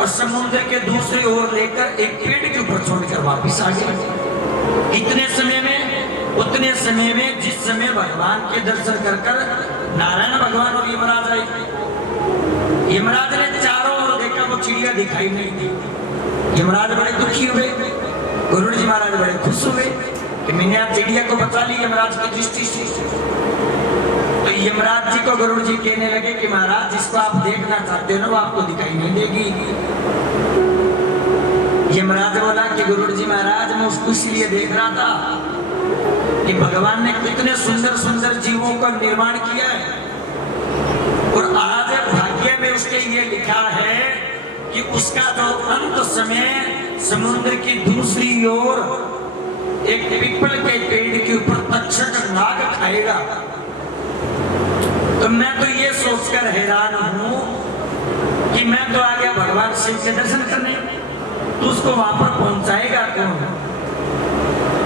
और समुद्र के दूसरी ओर लेकर एक पेड़ के ऊपर छोड़कर वापिस आ गए। इतने समय में, उतने समय में जिस समय भगवान के दर्शन कर नारायण भगवान और यमराज आए, यमराज ने चारों ओर देखा, वो चिड़िया दिखाई नहीं दी। यमराज बड़े दुखी हुए, गरुड़ जी महाराज बड़े खुश हुए कि मैंने आप चिड़िया को बचा ली यमराज की दृष्टि से। तो यमराज जी को गरुड़ जी कहने लगे कि महाराज, जिसको आप देखना चाहते हो ना, वो आपको दिखाई नहीं देगी। यमराज बोला कि गरुड़ जी महाराज, मैं उसको इसलिए देख रहा था कि भगवान ने कितने सुंदर सुंदर जीवों का निर्माण किया है, और आज भाग्य में उसके ये लिखा है कि उसका जो अंत समय समुद्र की दूसरी ओर एक पीपल के पेड़ के ऊपर तक्षक नाग खाएगा। तो मैं तो ये सोचकर हैरान हूं कि मैं तो आ गया भगवान शिव के दर्शन करने, तो उसको वहां पर पहुंचाएगा कौन?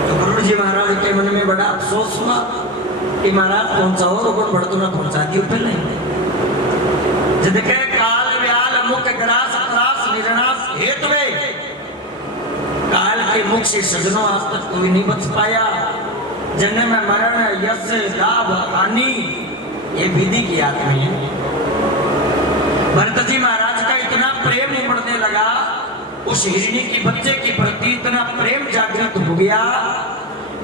तो गरुड़ जी महाराज के मन में बड़ा अफसोस हुआ कि महाराज पहुंचाओ तो कौन, बड़ा तो मैं पहुंचा दियो पहले। जब कहे काल व्याल मुख ग्रास त्रास निरनास हेतवे, काल के मुख से सजनों आज तक कोई नहीं बच पाया। जन्म मरण यश लाभ हानि ये विधि की आत्मा है। भरत जी महाराज का इतना प्रेम उमड़ने लगा, उस हिरणी की बच्चे के प्रति इतना प्रेम जागृत हो गया,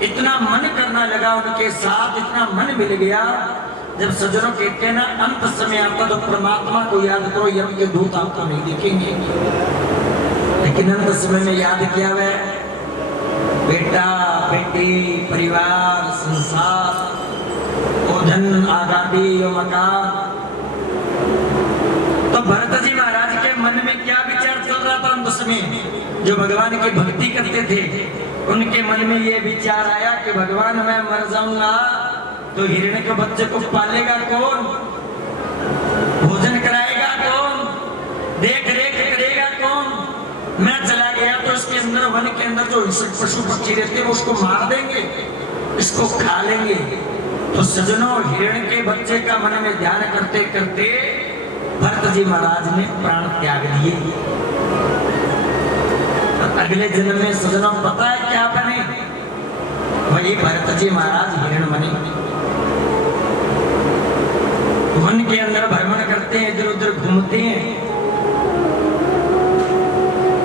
इतना मन करना लगा उनके साथ, इतना मन मिल गया। जब सज्जनों कहते हैं ना अंत समय आता तो परमात्मा को याद करो, यम के दूत आपको नहीं दिखेंगे, लेकिन अंत समय में याद किया हुआ बेटा बेटी परिवार संसार भोजन आगाड़ी मकान। तो भरत जी महाराज के मन में क्या विचार चल रहा था उस समय? जो भगवान की भक्ति करते थे उनके मन में ये विचार आया कि भगवान मैं मर जाऊंगा तो हिरण्य के बच्चे को पालेगा कौन, भोजन कराएगा कौन, देख रेख करेगा कौन? मैं चला गया तो इसके अंदर वन के अंदर जो हिंसक पशु पक्षी रहते हैं उसको मार देंगे, इसको खा लेंगे। तो सजनों हिरण्य के बच्चे का मन में ध्यान करते करते भरत जी महाराज ने प्राण त्याग दिए। अगले जन्म में सजनों पता है क्या बने? वही भरत जी महाराज हिरण बने। वन के अंदर भ्रमण करते हैं, इधर उधर घूमते हैं,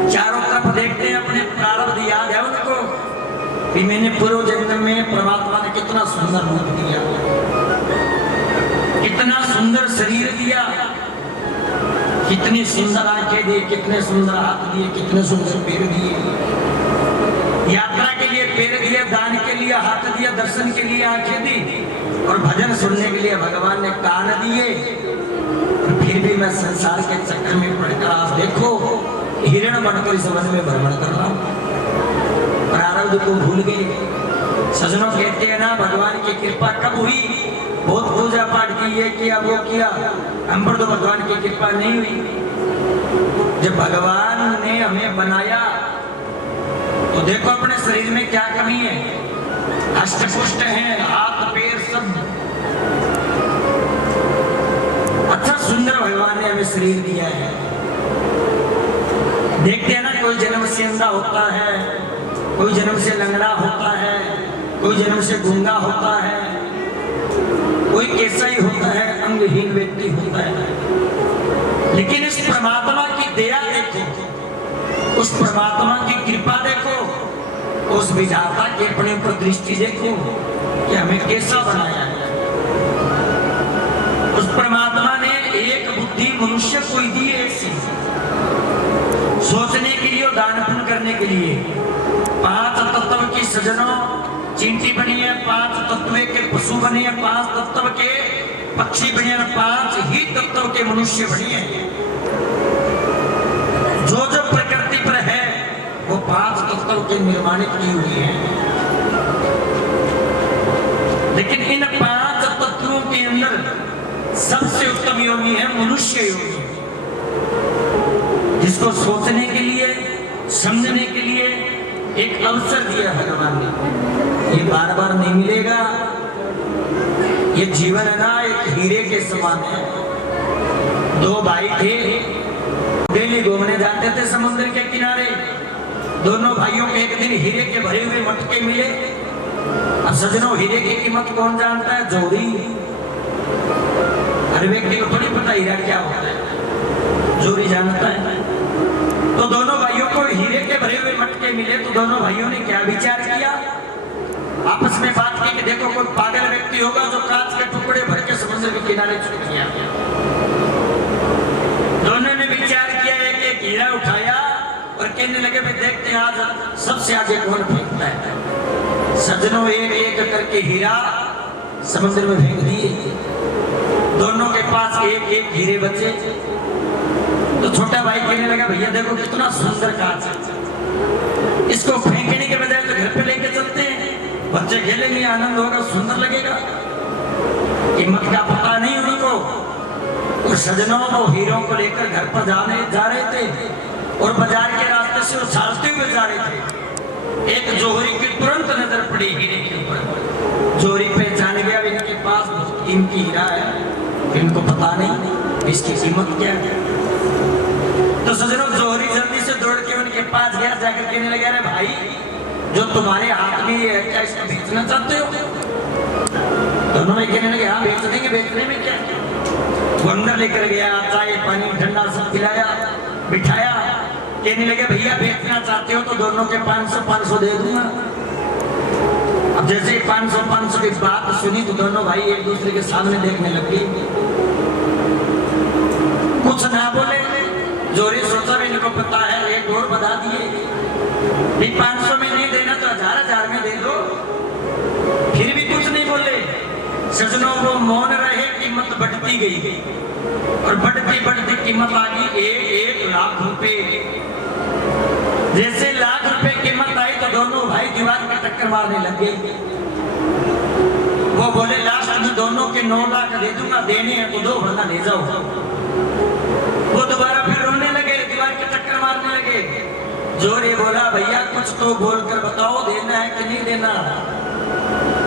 चारों तरफ देखते हैं, अपने प्रारब्ध याद है उनको कि मैंने पूर्व जन्म में परमात्मा ने कितना सुंदर रूप दिया, कितना सुंदर शरीर दिया, कितनी सुंदर आंखें दी, कितने सुंदर हाथ दिए, कितने सुंदर पैर दिए, यात्रा के लिए पैर दिए, दान के लिए हाथ दिया, दर्शन के लिए आंखें दी और भजन सुनने के लिए भगवान ने कान दिए। और फिर भी मैं संसार के चक्कर में पड़कर आज देखो हिरण बनकर इस वन में भ्रमण कर रहा हूँ, प्रारब्ध को भूल गए। सजनों कहते हैं ना भगवान की कृपा कब हुई? बहुत पूजा पाठ की, ये किया वो किया, हम पर तो भगवान की कृपा नहीं हुई। जब भगवान ने हमें बनाया तो देखो अपने शरीर में क्या कमी है, हष्ट पुष्ट है, हाथ पैर सब अच्छा सुंदर भगवान ने हमें शरीर दिया है। देखते हैं ना कोई जन्म से अंधा होता है, कोई जन्म से लंगड़ा होता है, कोई जन्म से गूंगा होता है, कोई कैसा ही होता है, अंगहीन व्यक्ति होता है। लेकिन इस परमात्मा की दया देखो, उस परमात्मा की कृपा देखो, उस विधाता की अपने ऊपर दृष्टि देखो कि हमें कैसा बनाया है। उस परमात्मा ने एक बुद्धि मनुष्य को दी है, ऐसी सोचने के लिए और दान पुण्य करने के लिए। 5 तत्व की सजनों चींटी बनी है, 5 तत्व के पशु बने हैं, 5 तत्व के पक्षी बने हैं, 5 ही तत्व के मनुष्य बने हैं। जो जो प्रकृति पर है वो 5 तत्व के निर्माणित की हुई है। लेकिन इन 5 तत्वों के अंदर सबसे उत्तम योनि है मनुष्य योनि, जिसको सोचने के लिए समझने के लिए एक अवसर दिया भगवान ने। ये बार बार नहीं मिलेगा। ये जीवन है ना एक हीरे के समान है। 2 भाई थे, डेली घूमने जाते थे समुद्र के किनारे। दोनों भाइयों को एक दिन हीरे के भरे हुए मटके मिले। अब सजनों हीरे की कीमत कौन जानता है? जोड़ी। हर व्यक्ति को थोड़ी पता हीरा क्या होता है, जोड़ी जानता है। तो दोनों भाइयों को हीरे के भरे हुए मटके मिले तो दोनों भाइयों ने क्या विचार किया? आपस में बात की कि देखो कोई पागल व्यक्ति होगा जो कांच के टुकड़े भर के समुद्र के किनारे छोड़ दिया। दोनों ने विचार किया, एक हीरा उठाया और कहने लगे भाई देखते हैं आज सबसे आगे कौन फेंकता है। सज्जनों एक एक करके हीरा समुद्र में फेंक दिए। दोनों के पास एक एक हीरे बचे। तो छोटा भाई कहने लगा भैया देखो कितना सुंदर कांच है, इसको फेंकने के बजाय तो घर पे लेके चलते हैं, बच्चे खेलेंगे, आनंद होगा, सुंदर लगेगा। कीमत का पता नहीं उनको। और सजनों वो हीरों को लेकर घर पर जा रहे थे और बाजार के रास्ते से उछालते हुए जा रहे थे। एक जोहरी की तुरंत नजर पड़ी हीरे के ऊपर। जोहरी पहचान गया इनके पास बहुत कीमती हीरा है, इनको पता नहीं इसकी कीमत क्या है। तो सजनों जोहरी जल्दी से दौड़ के उनके पास गया, जाकर कहने लगा अरे भाई जो तुम्हारे हाथ में ये है क्या इसको बेचना चाहते हो? दोनों में कहने लगे हाँ बेच देंगे, बेचने में क्या। वो अंदर लेकर गया, चाय पानी ठंडा सब पिलाया बिठाया कहने लगे भैया बेचना चाहते हो तो दोनों के 500 दे दूंगा। अब जैसे 500 की बात सुनी तो दोनों भाई एक दूसरे के सामने देखने लगे, कुछ ना बोले। जोरी सोचा भी इनको पता है, एक और बता दिए 500 में नहीं देना तो 1000 में दे दो। फिर भी कुछ नहीं बोले। सजनों वो मौन रहे, कीमत बढ़ती गई और बढ़ती कीमत आ गई 1 लाख रुपए। जैसे लाख रुपए कीमत आई तो दोनों भाई दीवार पे टक्कर मारने लगे। वो बोले लास्ट में दोनों के 9 लाख दे दूंगा, देने हैं तो 2 वरना ले जाओ। वो दोबारा फिर रोने लगे, दीवार के टक्कर मारने लगे। जोरी बोला भैया कुछ तो बोल कर बताओ, देना है कि नहीं देना।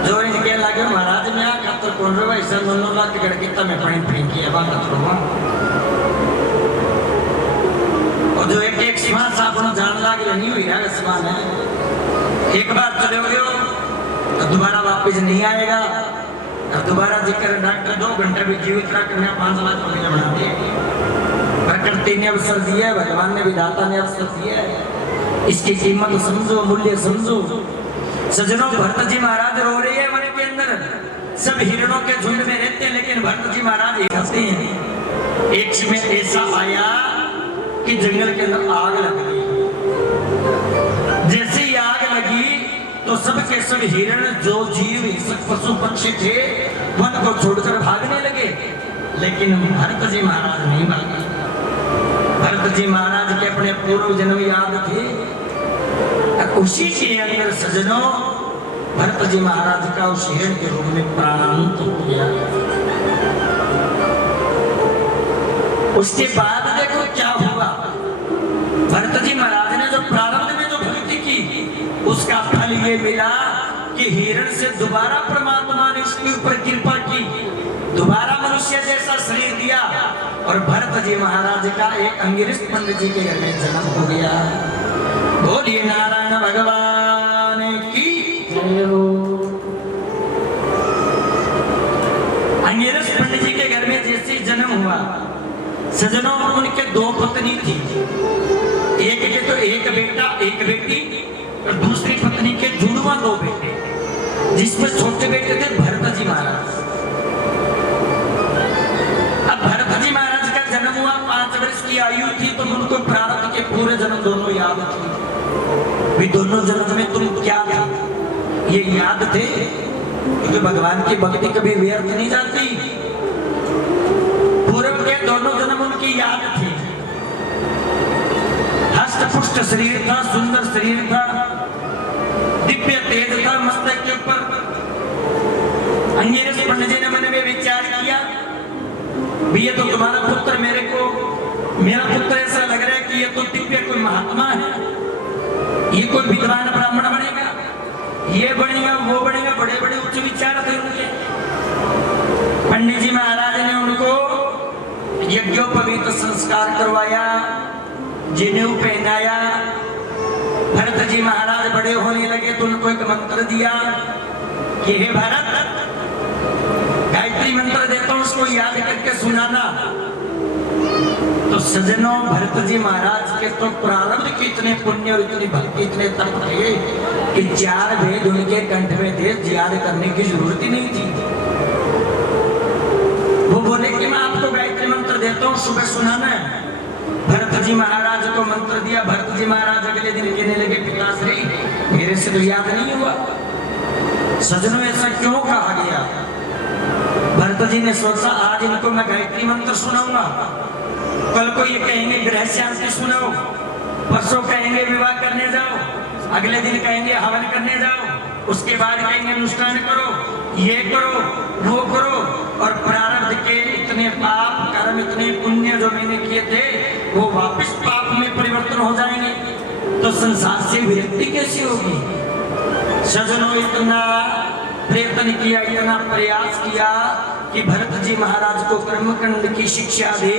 जोरी ने कहने लगे महाराज मैं आ खातर कौन रहा ऐसा 9 लाख गड़ के तमें पानी फेंकी अब और जो एक सीमा साहब जान लाग नहीं हुई है समान है। एक बार चले गए तो दोबारा वापस नहीं आएगा। और दोबारा जिक्र डॉक्टर 2 घंटे भी जीवित रखने 5 लाख रुपये बना दिए। प्रकृति ने अवसर दिया है, भगवान ने विधाता ने अवसर दिया है, इसकी कीमत समझो, मूल्य समझो। सजनों भरत जी महाराज रो रहे हैं मन के अंदर। सब हिरणों के झुंड में रहते हैं लेकिन भरत जी महाराज एक हंसते हैं। एक समय ऐसा आया कि जंगल के अंदर आग लग गई। जैसे ही आग लगी तो सबके सब हिरण जो जीव पशु पक्षी थे वन को छोड़कर भागने लगे, लेकिन भरत जी महाराज नहीं भागे। भरत जी महाराज के अपने पूर्व जन्म याद थे। उसी के अंदर सजनों भरत जी महाराज का उस हिरण के रूप में प्राणांत हो गया। उसके बाद देखो क्या हुआ। भरत जी महाराज ने जो प्रारंभ में जो भक्ति की उसका फल ये मिला कि हिरण से दोबारा परमात्मा ने उसके ऊपर कृपा की, दोबारा मनुष्य जैसा शरीर दिया और भरत जी महाराज का एक अंगिरस पंडित जी के घर में जन्म हो गया। बोलिए नारायण भगवान की जय हो। अंगिरस पंडित जी के घर में जैसे जन्म हुआ सजनों उनके 2 पत्नी थी। एक के तो एक बेटा एक बेटी और दूसरी पत्नी के जुड़वा 2 बेटे, जिसमें छोटे बेटे थे भरत जी महाराज। अब भरत जी महाराज का जन्म हुआ 5 वर्ष की आयु थी तो उनको प्रारब्ध के पूरे जन्म दोनों याद थे। भी दोनों जन्म में तुम क्या थे ये याद थे, क्योंकि भगवान की भक्ति कभी व्यर्थ नहीं जाती। पूर्व के दोनों जन्म उनकी याद थी। हष्ट पुष्ट शरीर था, सुंदर शरीर था, दिव्य तेज था मस्तक के ऊपर। अंगिरस पंडित जी ने मन में विचार किया भी ये तो तुम्हारा पुत्र मेरा पुत्र ऐसा लग रहा है कि ये तो दिव्य कोई महात्मा है, ये कोई विद्वान ब्राह्मण बनेगा, ये बनेगा वो बनेगा। बड़े बड़े उच्च विचार थे उनके। पंडित जी महाराज ने उनको यज्ञोपवीत संस्कार करवाया, जनेऊ पहनाया। भरत जी महाराज बड़े होने लगे तो उनको एक मंत्र दिया कि हे भरत गायत्री मंत्र देता हूं उसको याद करके सुनाना। तो सजनों भरत जी महाराज के तो प्रारब्ध के इतने पुण्य और इतनी भक्ति इतने तप थे कि 4 वेद उनके कंठ में थे, याद करने की जरूरत ही नहीं थी। वो बोले कि मैं आपको गायत्री मंत्र देता हूँ सुबह सुनाना है। भरत जी महाराज को मंत्र दिया। भरत जी महाराज अगले दिन कहने लगे पिताश्री मेरे से तो याद नहीं हुआ। सजनों ऐसा क्यों कहा गया। भरत जी ने सोचा आज इनको मैं गायत्री मंत्र सुनाऊंगा, कल को ये कहेंगे ग्रह शांति सुनाओ, परसों कहेंगे विवाह करने जाओ, अगले दिन कहेंगे हवन करने जाओ, उसके बाद कहेंगे अनुष्ठान करो, ये करो वो करो। और प्रारब्ध के इतने पाप कर्म इतने पुण्य जो मैंने किए थे वो वापस पाप में परिवर्तन हो जाएंगे तो संसार से विरक्ति कैसी होगी। सजनों इतना प्रयत्न किया, इतना प्रयास किया कि भरत जी महाराज को कर्मकांड की शिक्षा दे,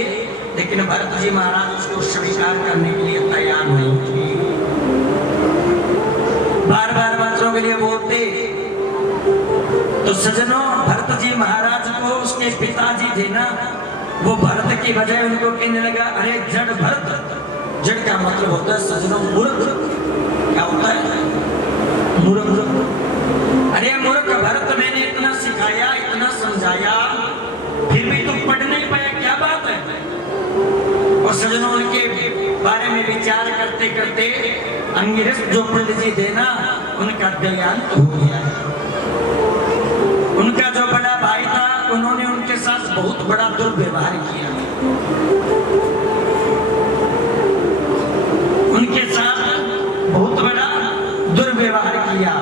लेकिन भरत जी महाराज उसको स्वीकार करने के लिए तैयार नहीं थे। बार बार मंत्रों के लिए बोलते। तो सजनों भरत जी महाराज को उसके पिताजी थे ना, वो भरत की बजाय उनको कहने लगा अरे जड़ भरत जड़ का मतलब होता है सजनों मूर्ख। क्या होता है? मूर्ख। अरे मूर्ख भरत, मैंने इतना सिखाया, इतना समझाया, फिर भी तुम पढ़ नहीं पाया, क्या बात है? और सजनों उनके बारे में विचार करते करते अंगिरस जो पंडित जी थे ना, उनका देहांत हो गया। उनका जो बड़ा भाई था, उन्होंने उनके साथ बहुत बड़ा दुर्व्यवहार किया। उनके साथ बहुत बड़ा दुर्व्यवहार किया।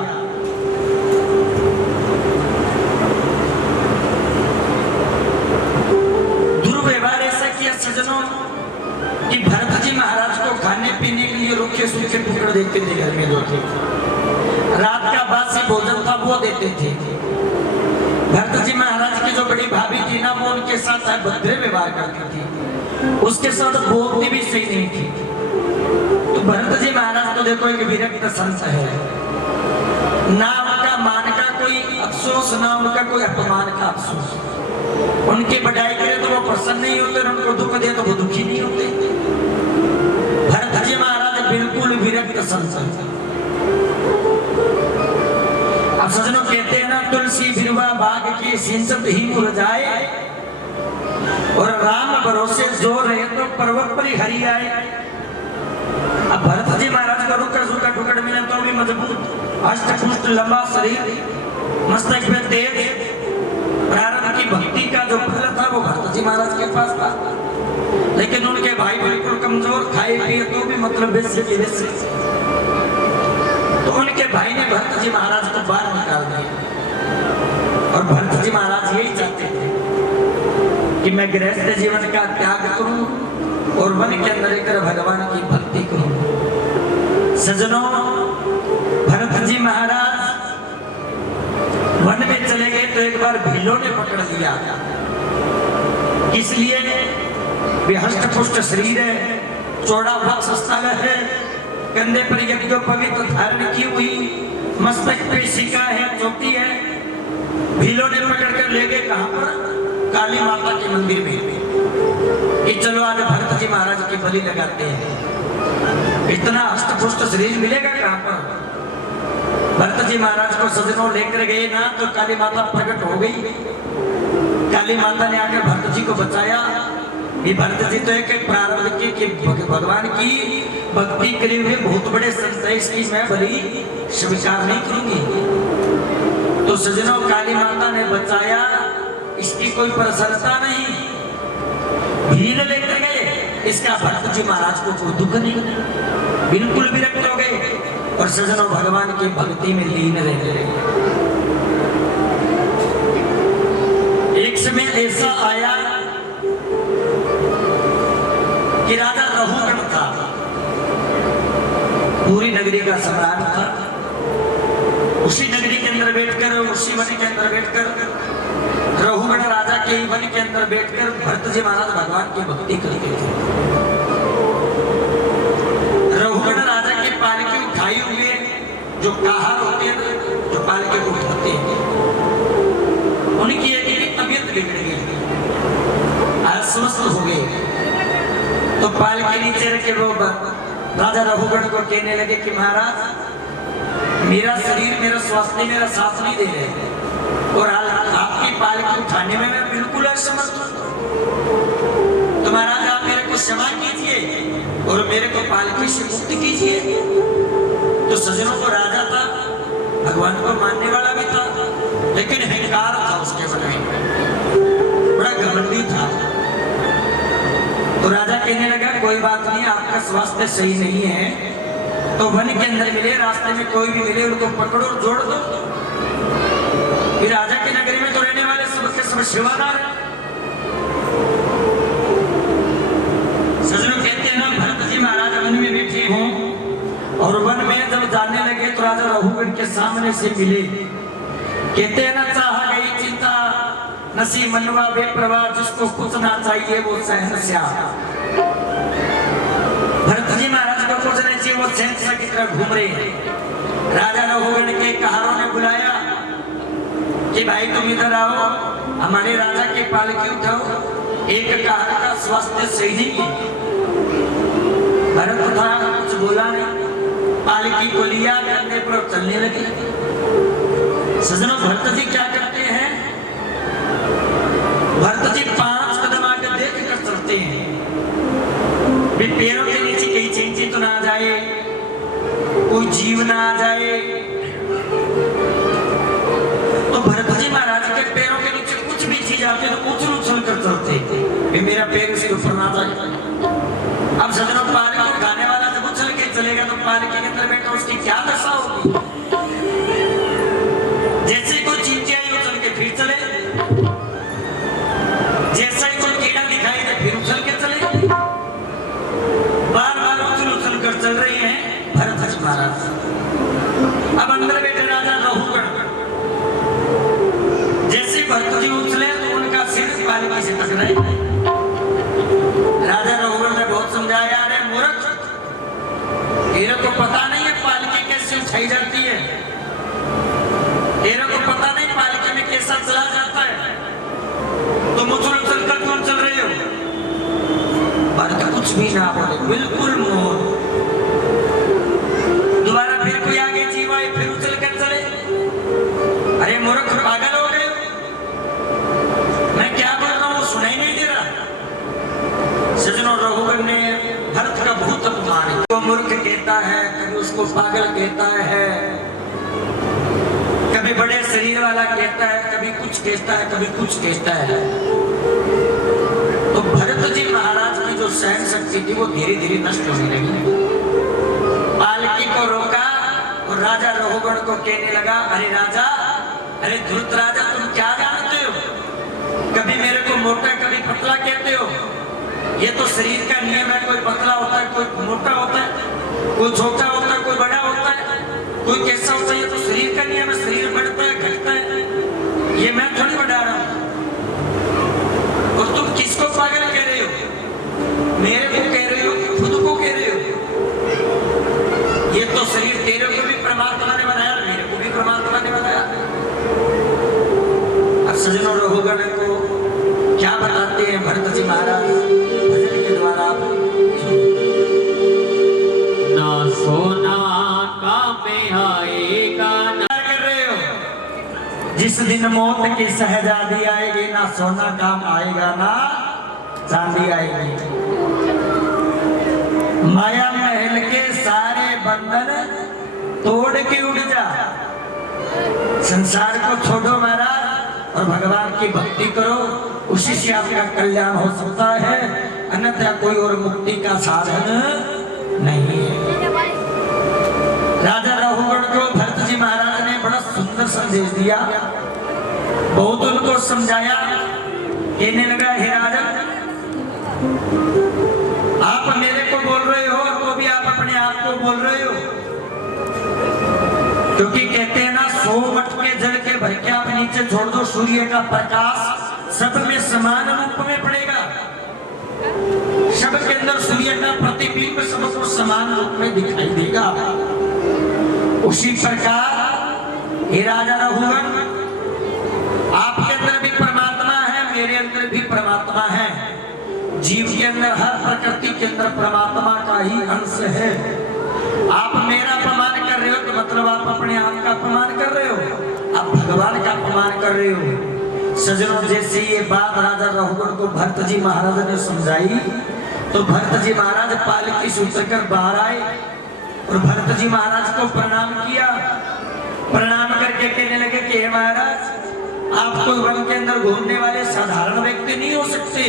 दुर्व्यवहार ऐसा किया सज्जनों कि भरत जी महाराज को खाने पीने के लिए रूखे सूखे टुकड़े देते थे घर में, रोते। रात का बासी भोजन था वो देते थे। भरत जी महाराज की जो बड़ी भाभी थी ना, वो उनके साथ अभद्र व्यवहार करती थी, उसके साथ बोलती भी सही नहीं थी। तो भरत जी महाराज तो देखो एक विरक्त संत है, ना उनका मान का कोई अफसोस, ना उनका कोई अपमान का अफसोस। उनकी बढ़ाई करे तो वो प्रसन्न नहीं होते, उनको दुख दे तो वो दुखी नहीं होते। भरत जी महाराज बिल्कुल विरक्त संत। अब सजनों कहते हैं ना, तुलसी बिरवा बाग की सिंचत ही मुरझाए, और राम भरोसे जो रहे तो पर्वत पर ही हरि आए। अब भरत जी महाराज को रुका सूखा टुकड़ मिला तो भी मजबूत, अष्टपुष्ट लंबा शरीर, मस्तक पे तेज। प्रारंभ की भक्ति का जो फल था वो भरत जी महाराज के पास था, लेकिन उनके भाई बिल्कुल कमजोर, खाए पिए तो भी मतलब वैसे के वैसे। तो उनके भाई ने भरत जी महाराज को बाहर निकाल दिया, और भरत जी महाराज यही चाहते थे कि मैं गृहस्थ जीवन का त्याग करूं और वन के अंदर रहकर भगवान की भक्ति करूं। सज्जनों, भरत जी महाराज वन में चले गए तो एक बार भीलों ने पकड़ लिया। इसलिए वे हष्ट-पुष्ट शरीर है, चौड़ा वक्ष स्थल है, कंधे पर यज्ञ पवित्र धारण की हुई, मस्तक पे शिका है, चोटी है। भीलों ने पकड़ कर ले गए कहां पर? काली माता के मंदिर में, कि चलो आज भरत जी महाराज की बलि लगाते हैं। इतना हष्ट-पुष्ट शरीर मिलेगा कहां पर? भरत जी महाराज को सजनों लेकर गए ना, तो काली माता प्रकट हो गई। काली माता ने आकर भरत जी को बचाया। ये भरत जी तो एक प्रारंभ की भगवान की भक्ति करे हुए बहुत बड़े संत है, इसकी मैं बलि स्वीकार नहीं करूंगी। तो सजनों, काली माता ने बचाया, इसकी कोई प्रसन्नता नहीं, भील लेकर गए, इसका भरत जी महाराज को कोई दुख नहीं, बिल्कुल विरक्त हो गए और सजनों भगवान की भक्ति में लीन रहने लगे। एक समय ऐसा आया कि राजा रहुगण था, पूरी नगरी का सम्राट था। उसी नगरी के अंदर बैठकर, उसी वन के अंदर बैठकर, रहुगण राजा के वन के अंदर बैठकर भरत जी महाराज भगवान की भक्ति करते थे। रहुगण राजा के पालकी उठाए हुए जो काहर होते हैं, जो पालकी को उठाते हैं, उनकी एक तबीयत बिगड़ गई, अस्वस्थ हो गए। तो पालकी नीचे रखे वो राजा रहुगण को कहने लगे कि महाराज, मेरा शरीर, मेरा स्वास्थ्य मेरा साथ नहीं दे रहे, और आपकी पालकी उठाने में मैं बिल्कुल असमर्थ हूं। तो महाराज आप मेरे को क्षमा कीजिए और मेरे को पालकी से मुक्त कीजिए। तो सज्जनों को राजा था, भगवान को मानने वाला भी था, लेकिन अहंकार था उसके मन में, बड़ा घमंडी था। तो राजा कहने लगा कोई बात नहीं, आपका स्वास्थ्य सही नहीं है, तो वन के अंदर मिले, रास्ते में कोई भी मिले उनको पकड़ो और जोड़ दो। फिर राजा की नगरी में तो रहने वाले सबके सब सेवादार हैं। सज्जनों कहते हैं ना, भरत जी महाराज वन में बैठे हों और वन में जब जाने लगे तो राजा रहुगण के सामने से मिले। कहते हैं ना, चाह गई चिंता नसी मनवा बेप्रवाह, जिसको कुछ ना चाहिए वो सहनस्या। भरत जी महाराज को कुछ नहीं चाहिए, वो सहनस्या की तरह घूम रहे हैं। राजा रहुगण के कहारों ने बुलाया कि भाई तुम इधर आओ, हमारे राजा की पालकी उठाओ, एक कहार का स्वास्थ्य सही नहीं है। भरत था, कुछ बोला नहीं, पालकी को लिया, कंधे पर चलने लगे। सजनों, भरत जी क्या करते हैं? भरत जी 5 कदम आगे देख कर चलते हैं, भी पैरों के नीचे कहीं चींची तो ना आ जाए, कोई जीव ना आ जाए। तो भरत जी महाराज के पैरों के नीचे कुछ भी चीज आती है तो उछल उछल कर चलते थे, मेरा पैर इसके ऊपर ना जाए। अब सजनों, पालकी को गाने वाला जब उछल के चलेगा तो पालकी के अंदर बैठा उसकी क्या दशा होगी? जैसे कोई चींटी आई उछल के फिर चले, जैसा ही कोई कीड़ा दिखाई दे फिर उछल के चले, बार बार उछल उछल कर चल रहे हैं भरत जी महाराज। अब अंदर बैठे राजा रघुगण, जैसे भरत जी उछले तो उनका सिर पालकी से टकराए। राजा रघुगण ने बहुत समझाया, अरे मूर्ख, तेरे को पता नहीं है पालकी कैसे उठाई जाती है, तेरे को पता नहीं पालकी में कैसा चला जाता है, तुम उछल उछल कर क्यों चल रहे हो? भरत कुछ भी ना बोले, बिल्कुल मौन। दोबारा फिर कोई आगे जीव आए, फिर उछल कर चले। अरे मूर्ख, पागल हो गए, मैं क्या बोल रहा हूँ सुनाई नहीं दे रहा? सजनों, रघुगण ने भरत का बहुत अपमान किया। वो मूर्ख कहता है, कभी उसको पागल कहता है, कभी बड़े शरीर वाला कहता है, कभी कुछ कहता है, कभी कुछ कहता है। तो भरत जी महाराज की जो सहन शक्ति थी वो धीरे धीरे नष्ट होने लगी। पालकी को रोका और राजा रघुगण को कहने लगा, अरे राजा, अरे धूर्त राजा, तुम क्या जानते हो? कभी मेरे को मोटा कभी पतला कहते हो, ये तो शरीर का नियम है, कोई पतला होता है, कोई मोटा होता है, कोई छोटा होता है, कोई बड़ा होता है, कोई कैसा होता है, ये तो शरीर का नियम है, शरीर बढ़ता है घटता है, ये मैं थोड़ी बढ़ा रहा हूं। और तुम किसको पागल कह रहे हो? मेरे को कह रहे हो कि खुद को कह रहे हो? ये तो शरीर तेरे को भी परमात्मा ने बनाया, मेरे को भी परमात्मा ने बनाया। अब सजनों, रघुगण को क्या बताते हैं भरत जी महाराज भजन के द्वारा? ना सोना काम में आएगा, ना कर रहे हो? जिस दिन मौत की शहजादी आएगी, ना सोना काम आएगा, ना चांदी आएगी। माया महल के सारे बंधन तोड़ के उड़ जा, संसार को छोड़ो महाराज और भगवान की भक्ति करो, उसी से आपका कल्याण हो सकता है, अन्यथा कोई और मुक्ति का साधन नहीं है। राजा रघुगण को भरत जी महाराज ने बड़ा सुंदर संदेश दिया, बहुत उनको समझाया। कहने लगा, हे राजन, आप मेरे को बोल रहे हो और तो भी आप अपने आप को बोल रहे हो, क्योंकि कहते हैं ना, 100 मटके जल के भर के आप नीचे छोड़ दो, सूर्य का प्रकाश सब में समान रूप में पड़ेगा, सब के अंदर सूर्य का प्रतिबिंब सबको समान रूप में दिखाई देगा। उसी प्रकार हे राजा रघुगण, आपके अंदर भी परमात्मा है, मेरे अंदर भी परमात्मा है, जीव के अंदर, हर प्रकृति के अंदर परमात्मा का ही अंश है। आप मेरा अपमान कर रहे हो तो मतलब आप अपने आप का अपमान कर रहे हो, आप भगवान का अपमान कर रहे हो। सजनों, जैसे ये बात राजा रघुगण को भरत जी महाराज ने समझाई तो भरत जी महाराज पालकी से उतरकर बाहर आए और भरत जी महाराज को प्रणाम किया। प्रणाम करके कहने लगे कि हे महाराज, आप कोई वन के अंदर घूमने वाले साधारण व्यक्ति नहीं हो सकते,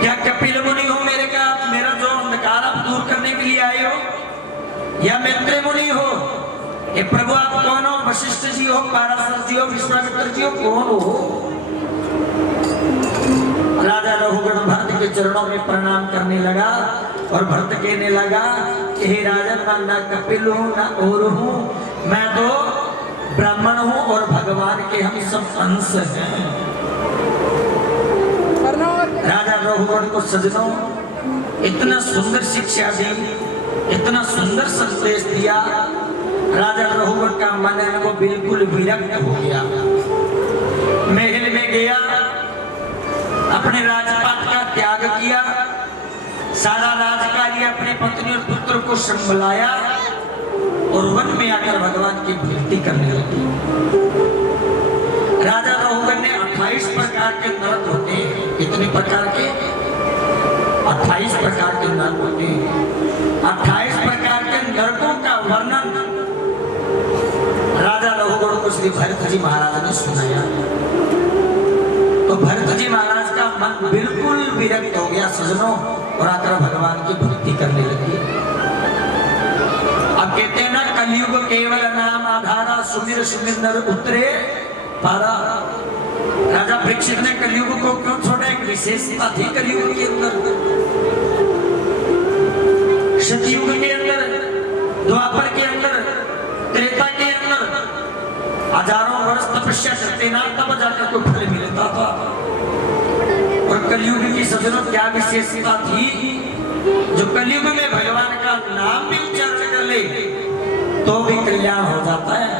क्या कपिल मुनि हो मेरे का? आप मेरा जो अंधकार आप दूर करने के लिए आए हो, या मैत्रेय मुनि हो? ये प्रभु आप कौन हो? वशिष्ठ जी हो, पाराशर जी हो, विश्वामित्र जी हो, कौन हो? राजा रघुगण भरत के चरणों में प्रणाम करने लगा और भरत कहने लगा कि हे राजन, मैं ना कपिल हूँ ना और हूँ, मैं तो ब्राह्मण हूँ और भगवान के हम सब अंश हैं। राजा रघुगण को सजनों इतना सुंदर शिक्षा दी, इतना सुंदर संदेश दिया, राजा रघुगण का मन है वो बिल्कुल विरक्त हो गया। महल में गया, अपने राजपाट का त्याग किया, सारा राजकार्य अपने पत्नी और पुत्र को संभलाया और वन में आकर भगवान की भक्ति करने लगी। राजा रघुवर ने 28 प्रकार के नरक होते हैं। कितने प्रकार के? 28 प्रकार के नरक होते हैं। 28 प्रकार के नरकों का वर्णन राजा रघुवर को श्री भरत जी महाराज ने सुनाया। तो भरत जी महाराज का मन बिल्कुल विरक्त हो गया सजनों, और आकर भगवान की भक्ति करने लगी। अब कहते हैं ना, कलयुग केवल नाम आधारा, सुमिर सुमिर नर उतरे पारा। राजा परीक्षित ने कलयुग को क्यों छोड़ा? एक विशेषता थी कलयुग के अंदर। सतयुग के अंदर, द्वापर के अंदर, त्रेता के अंदर हजारों वर्ष तपस्या करते ना, तब जाकर कोई फल मिलता था। और कलयुग की सजनों क्या विशेषता थी? जो कलयुग में भगवान का नाम भी उच्चारण कर ले तो भी कल्याण हो जाता है।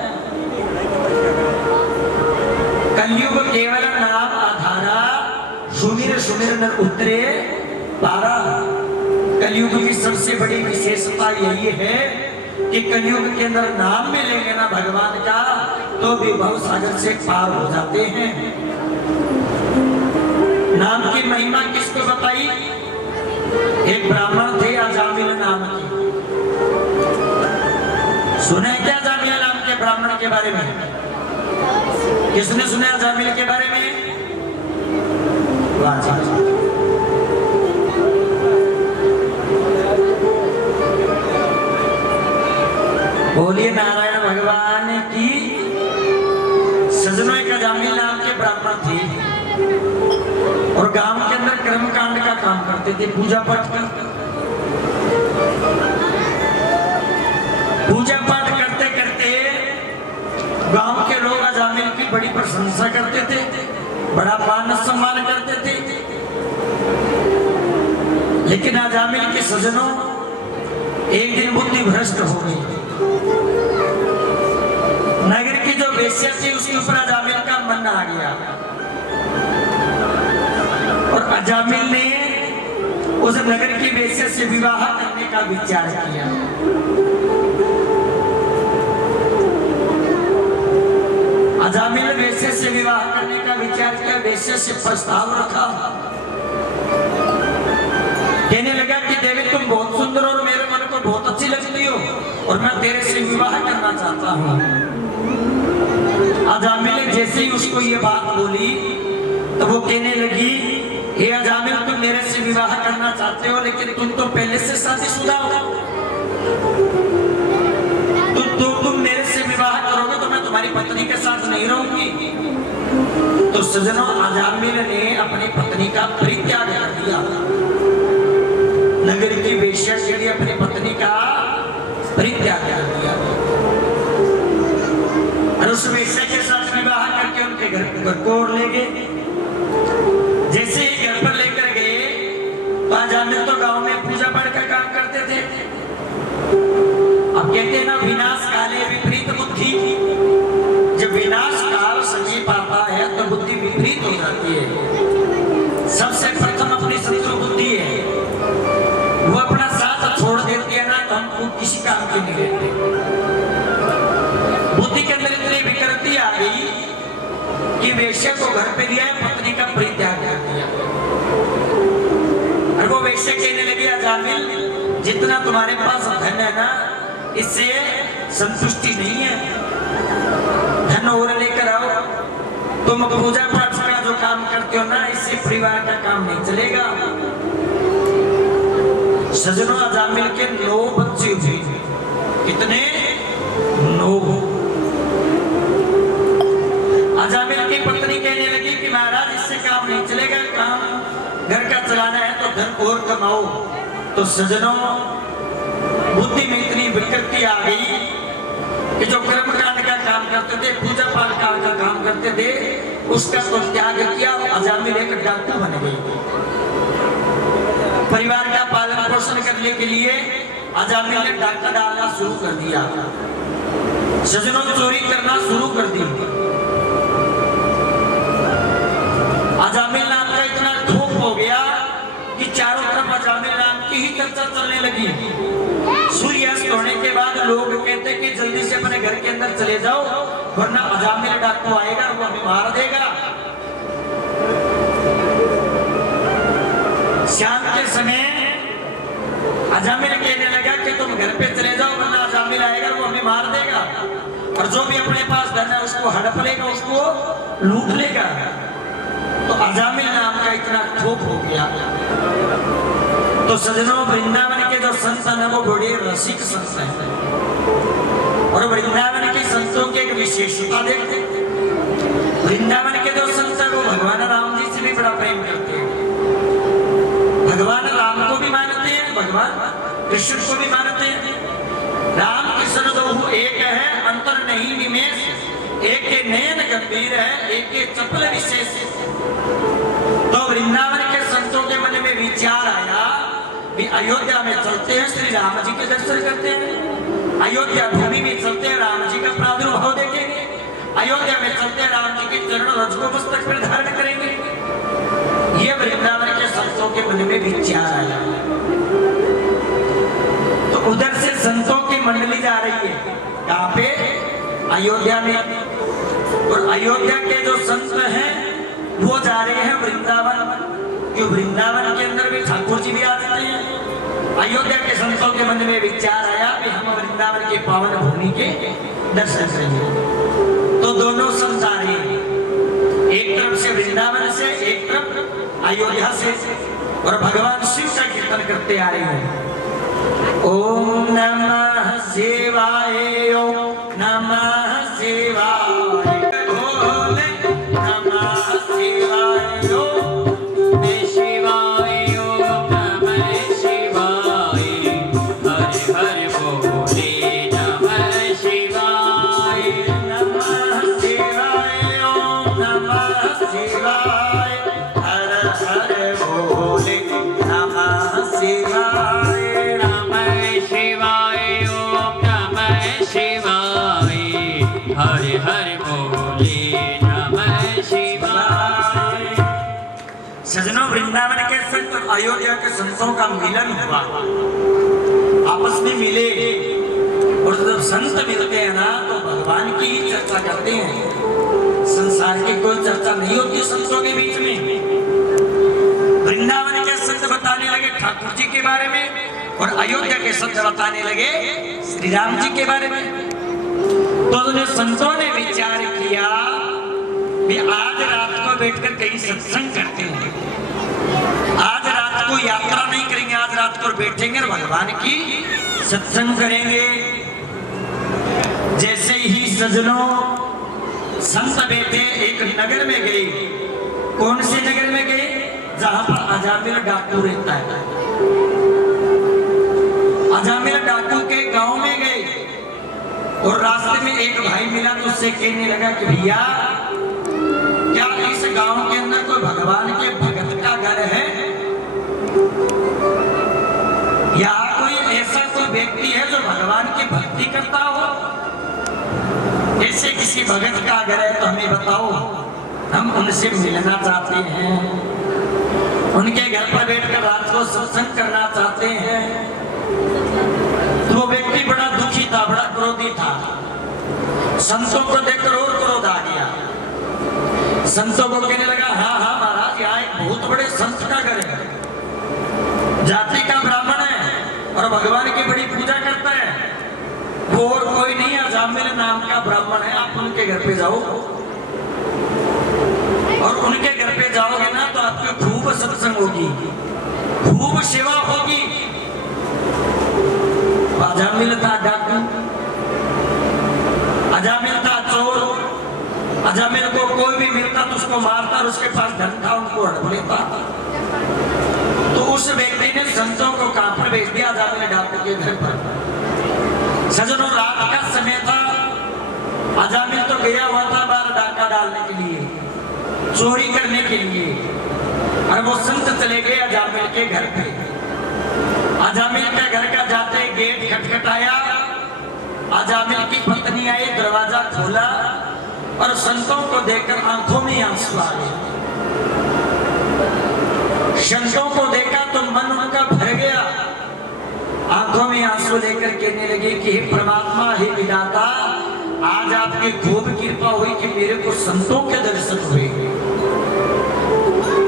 कलयुग केवल नाम आधारा, सुमिर सुमिर नर उतरे पारा। कलयुग की सबसे बड़ी विशेषता यही है कि कलयुग के अंदर नाम में लेंगे ना भगवान का, तो भी भवसागर से पार हो जाते हैं। नाम की महिमा किसको बताई? एक ब्राह्मण थे अजामिल नाम के। सुने क्या अजामिल नाम के ब्राह्मण के बारे में? किसने सुना अजामिल के बारे में? बोलिए नारायण भगवान की। सजनों, एक अजामिल नाम के ब्राह्मण थे और गांव के अंदर कर्मकांड का काम करते थे, पूजा पाठ करते। पूजा पाठ करते करते गांव के लोग अजामिल की बड़ी प्रशंसा करते थे, बड़ा मान सम्मान करते थे। लेकिन अजामिल के सजनों एक दिन बुद्धि भ्रष्ट हो गई। नगर की जो वेश्या थी उसके ऊपर अजामिल का मन आ गया और अजामिल ने उस नगर की वेश्या से विवाह करने का विचार किया। अजामिल ने वेश्या से विवाह करने का विचार किया, वेश्या से प्रस्ताव रखा। कहने लगा कि देवी तुम बहुत सुंदर और मेरे मन को बहुत अच्छी लगती हो और मैं तेरे से विवाह करना चाहता हूँ। अजामिल ने जैसे ही उसको ये बात बोली तो वो कहने लगी, हे अजामिल तुम मेरे से विवाह करना चाहते हो, लेकिन तुम तो पहले से शादीशुदा हो। तुम मेरे से विवाह करोगे तो मैं तुम्हारी पत्नी के साथ नहीं रहूंगी। तो सजनों, अजामिल ने अपनी पत्नी का परित्याग कर दिया। नगर की वेश्या के लिए अपनी पत्नी का परित्याग कर दिया और उस वेश्या के साथ विवाह करके उनके घर को ले गए। जैसे ही घर पर लेकर गए तो अजामिल तो गांव में पूजा पाठ का काम करते थे। अब कहते हैं ना, विनाश काले विपरीत बुद्धि। जब विनाश काल समीप आता है तो बुद्धि विपरीत हो जाती है। सबसे प्रथम अपनी शत्रु बुद्धि है, वो अपना साथ छोड़ देती है ना, तो हमको किसी काम के नहीं रहते। बुद्धि के अंदर इतनी विकृति आ गई कि वेश्या को घर पे लिया, पत्नी का परित्याग कर दिया। और वो वेश्या कहने लगी, अजामिल जितना तुम्हारे पास धन है ना, इससे संतुष्टि नहीं है, धन और लेकर आओ। तुम पूजा पाठ का जो काम करते हो ना, इससे परिवार का काम नहीं चलेगा। सजनों, अजामिल के 9 बच्चे हुए। कितने? 9। अजामिल की पत्नी कहने लगी कि महाराज इससे काम नहीं चलेगा, काम घर का चलाना है तो धन और कमाओ। तो सजनों, बुद्धि में इतनी विकृति आ गई कि जो कर्मकांड का काम करते थे, पूजा पाठ का काम करते थे, उसका तो त्याग किया। अजामिल एक डाकू बन गई। परिवार का पालन पोषण करने के लिए अजामिल ने डाका डालना शुरू कर दिया। सजनों, चोरी करना शुरू कर दी। अजामिल नाम का इतना खूब हो गया कि चारों तरफ अजामिल नाम की चर्चा चलने लगी। सूर्यास्त होने के बाद लोग कहते कि जल्दी से अपने घर के अंदर चले जाओ, वरना अजामिल डाकू आएगा, वो हमें मार देगा। शाम के समय अजामिल कहने लगा कि तुम घर पे चले जाओ, वरना अजामिल आएगा, वो हमें मार देगा, और जो भी अपने पास धन है उसको हड़प लेगा, उसको लूट लेगा। तो अजामिल नाम का इतना क्षोभ हो गया। तो सजनों, वृंदावन के जो संत हैं वो बड़े रसिक संत हैं, और वृंदावन के संतों की एक विशेषता देखते हैं। वृंदावन के जो संत हैं वो भगवान राम जी से भी बड़ा प्रेम करते हैं, भगवान राम को भी मानते हैं, भगवान कृष्ण को भी मानते हैं। राम कृष्ण दोनों एक है, अंतर नहीं निमेष, एक के नयन गंभीर है, एक के चपल विशेष। तो वृंदावन के संतों के मन में विचार आया कि अयोध्या में चलते हैं, श्री राम जी के दर्शन करते हैं, अयोध्या भूमि में चलते हैं, राम जी का प्रादुर्भाव देखेंगे, अयोध्या में चलते हैं, राम जी के चरण रज को मस्तक पर धारण करेंगे। ये वृंदावन के संतों के मन में विचार आया। तो उधर से संतों की मंडली जा रही है, कहां पे? अयोध्या में। और अयोध्या के जो संत हैं वो जा रहे हैं वृंदावन, क्यों? वृंदावन के अंदर भी ठाकुर जी भी आ जाते हैं। अयोध्या के संतों के मन में विचार आया कि हम वृंदावन के पावन भूमि के दर्शन करेंगे। तो दोनों संत आ रहे हैं, एक तरफ से वृंदावन से, एक तरफ अयोध्या से, और भगवान शिव का कीर्तन करते आ रहे हैं। ओम नमः शिवाय, ओम नमः शिवाय, भोले नमः शिवाय, ओम शिवाय, ओम नमः शिवाय, हरे हरे बोले नमः शिवाय, नमः शिवाय, ओम नमः शिवाय, हर हर भोले नमः शिवाय, नमः शिवाय, ओम नमः शिवाय, हरे हरे बोले नमः शिवाय। सजनों, वृंदावन के संत और अयोध्या के संतों का मिलन हुआ, आपस में मिले, और जब संत मिलते हैं ना तो भगवान की ही चर्चा करते हैं, संसार की कोई चर्चा नहीं होती संतों के बीच में। वृंदावन के संत बताने लगे ठाकुर जी के बारे में, और अयोध्या के संत बताने लगे श्री राम जी के बारे में। तो उन्हें संतों ने विचार किया कि आज रात को बैठकर कहीं सत्संग करते हैं, आज रात को यात्रा नहीं करेंगे, आज रात को बैठेंगे और भगवान की सत्संग करेंगे। जैसे ही सजनों संत बैठे एक नगर में गए। कौन से नगर में गए? जहां पर अजामिल डाकू रहता है। अजामिल डाकू के गांव में गए, और रास्ते में एक भाई मिला तो उससे कहने लगा कि भैया, क्या इस गांव के अंदर कोई भगवान के भगत का घर है, या कोई ऐसा कोई व्यक्ति है जो भगवान की भक्ति करता हो? ऐसे किसी भगत का घर है तो हमें बताओ, हम उनसे मिलना चाहते हैं, उनके घर पर बैठकर रात को सत्संग करना चाहते हैं। तो वो व्यक्ति बड़ा दुखी था, बड़ा क्रोधी था, संतों को देखकर और क्रोध आ गया। संतों को कहने लगा, हाँ हाँ महाराज, यहाँ एक बहुत बड़े संत का घर है, जाति का ब्राह्मण है और भगवान की बड़ी पूजा करता है, वो और कोई नहीं, अजामिल नाम का ब्राह्मण है। आप उनके घर पे जाओ, और उनके घर पे जाओगे ना तो आपकी खूब सत्संग होगी, खूब सेवा होगी। अजामिल था डाकू, अजामिल था चोर, अजामिल को कोई भी मिलता तो उसको मारता, और उसके पास धन था उनको हड़प लेता। तो उस व्यक्ति ने संतों को कहां पर भेज दिया? अजामिल डाकू के घर पर। सजनों, रात का समय था, अजामिल तो गया हुआ था बाहर डाका डालने के लिए, चोरी करने के लिए, और वो संत चले गए अजामिल के घर पे। अजामिल के घर का जाते गेट खटखटाया, अजामिल की पत्नी आई, दरवाजा खोला, और संतों को देखकर आंखों में आंसू आ गए। संतों को देखा तो मन उनका भर गया, आंसू लेकर कहने लगे कि हे परमात्मा, हे विधाता, आज आपकी खूब कृपा हुई कि मेरे को संतों के दर्शन हुए,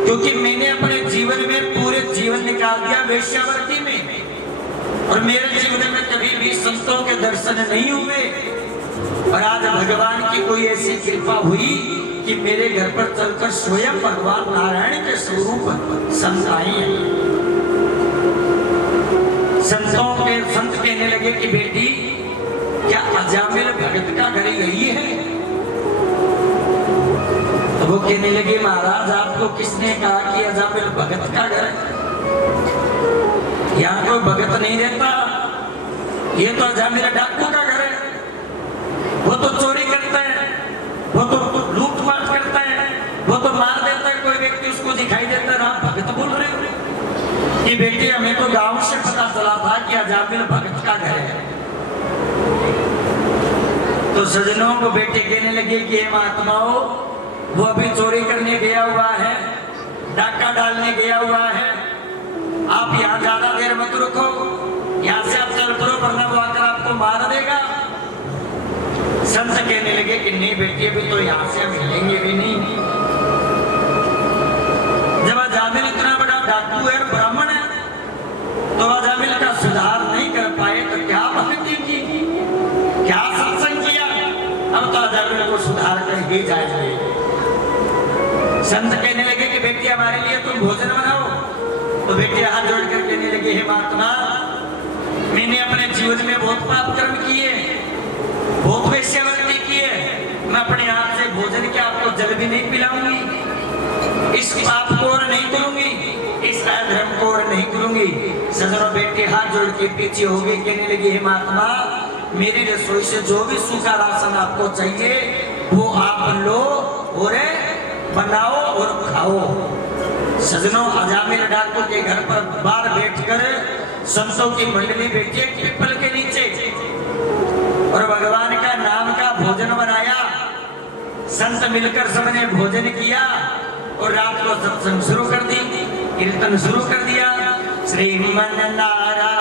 क्योंकि मैंने अपने जीवन में पूरे जीवन निकाल दिया वेश्यावृत्ति में, और मेरे जीवन में कभी भी संतों के दर्शन नहीं हुए। और आज भगवान की कोई ऐसी कृपा हुई कि मेरे घर पर चलकर स्वयं भगवान नारायण के स्वरूप संत आए हैं। संत कहने लगे कि बेटी, क्या अजामिल भगत का घर यही है? तो वो कहने लगे, महाराज आपको किसने कहा कि अजामिल भगत का घर है? यहाँ कोई भगत नहीं रहता, ये तो अजामिल डाकू का घर है। वो तो चोरी करता है, वो तो लूटपाट करता है, वो तो मार देता है कोई व्यक्ति उसको दिखाई देता है, आप भगत बोल रहे हो? कि बेटी, हमें तो गांव से पता चला था कि अजामिल भगत का घर है। तो सज्जनों को बेटे कहने लगे कि हे महात्माओं, वो अभी चोरी करने गया हुआ है, डाका डालने गया हुआ है, आप यहाँ ज्यादा देर मत रुको, यहाँ से आप चल पड़ो, वरना वो आकर आपको मार देगा। संत कहने लगे कि नहीं बेटी, अभी तो यहाँ से हम हिलेंगे भी नहीं। जब अजामिल इतना बड़ा डाकू है, ब्राह्मण है, तो अजामिल का सुधार नहीं कर पाए तो क्या भक्ति की, क्या सत्संग किया? अब तो अजामिल को सुधार कर ही जाएंगे। संत कहने लगे कि बेटी, हमारे लिए तुम भोजन बनाओ। तो बेटी हाथ जोड़कर कहने लगे, हे महात्मा, मैंने अपने जीवन में बहुत पाप कर्म किए, बहुत वेश्यावृत्ति की है, मैं अपने हाथ से भोजन के आपको जल भी नहीं पिलाऊंगी, इस पाप को और नहीं करूंगी, इस धर्म को और नहीं करूंगी। सजनों बेटे हाथ जोड़ के पीछे हो गए, कहने लगे, हे महात्मा, मेरी रसोई से जो भी सूखा राशन आपको चाहिए वो आप लो और बनाओ और खाओ। सजनों अजामिल डाकू के घर पर बाहर बैठकर संतों की मंडली बैठी है पीपल के नीचे, और भगवान का नाम का भोजन बनाया। संत मिलकर सबने भोजन किया और रात को सत्संग शुरू कर दी, कीर्तन शुरू कर दिया। श्रीमन नारायण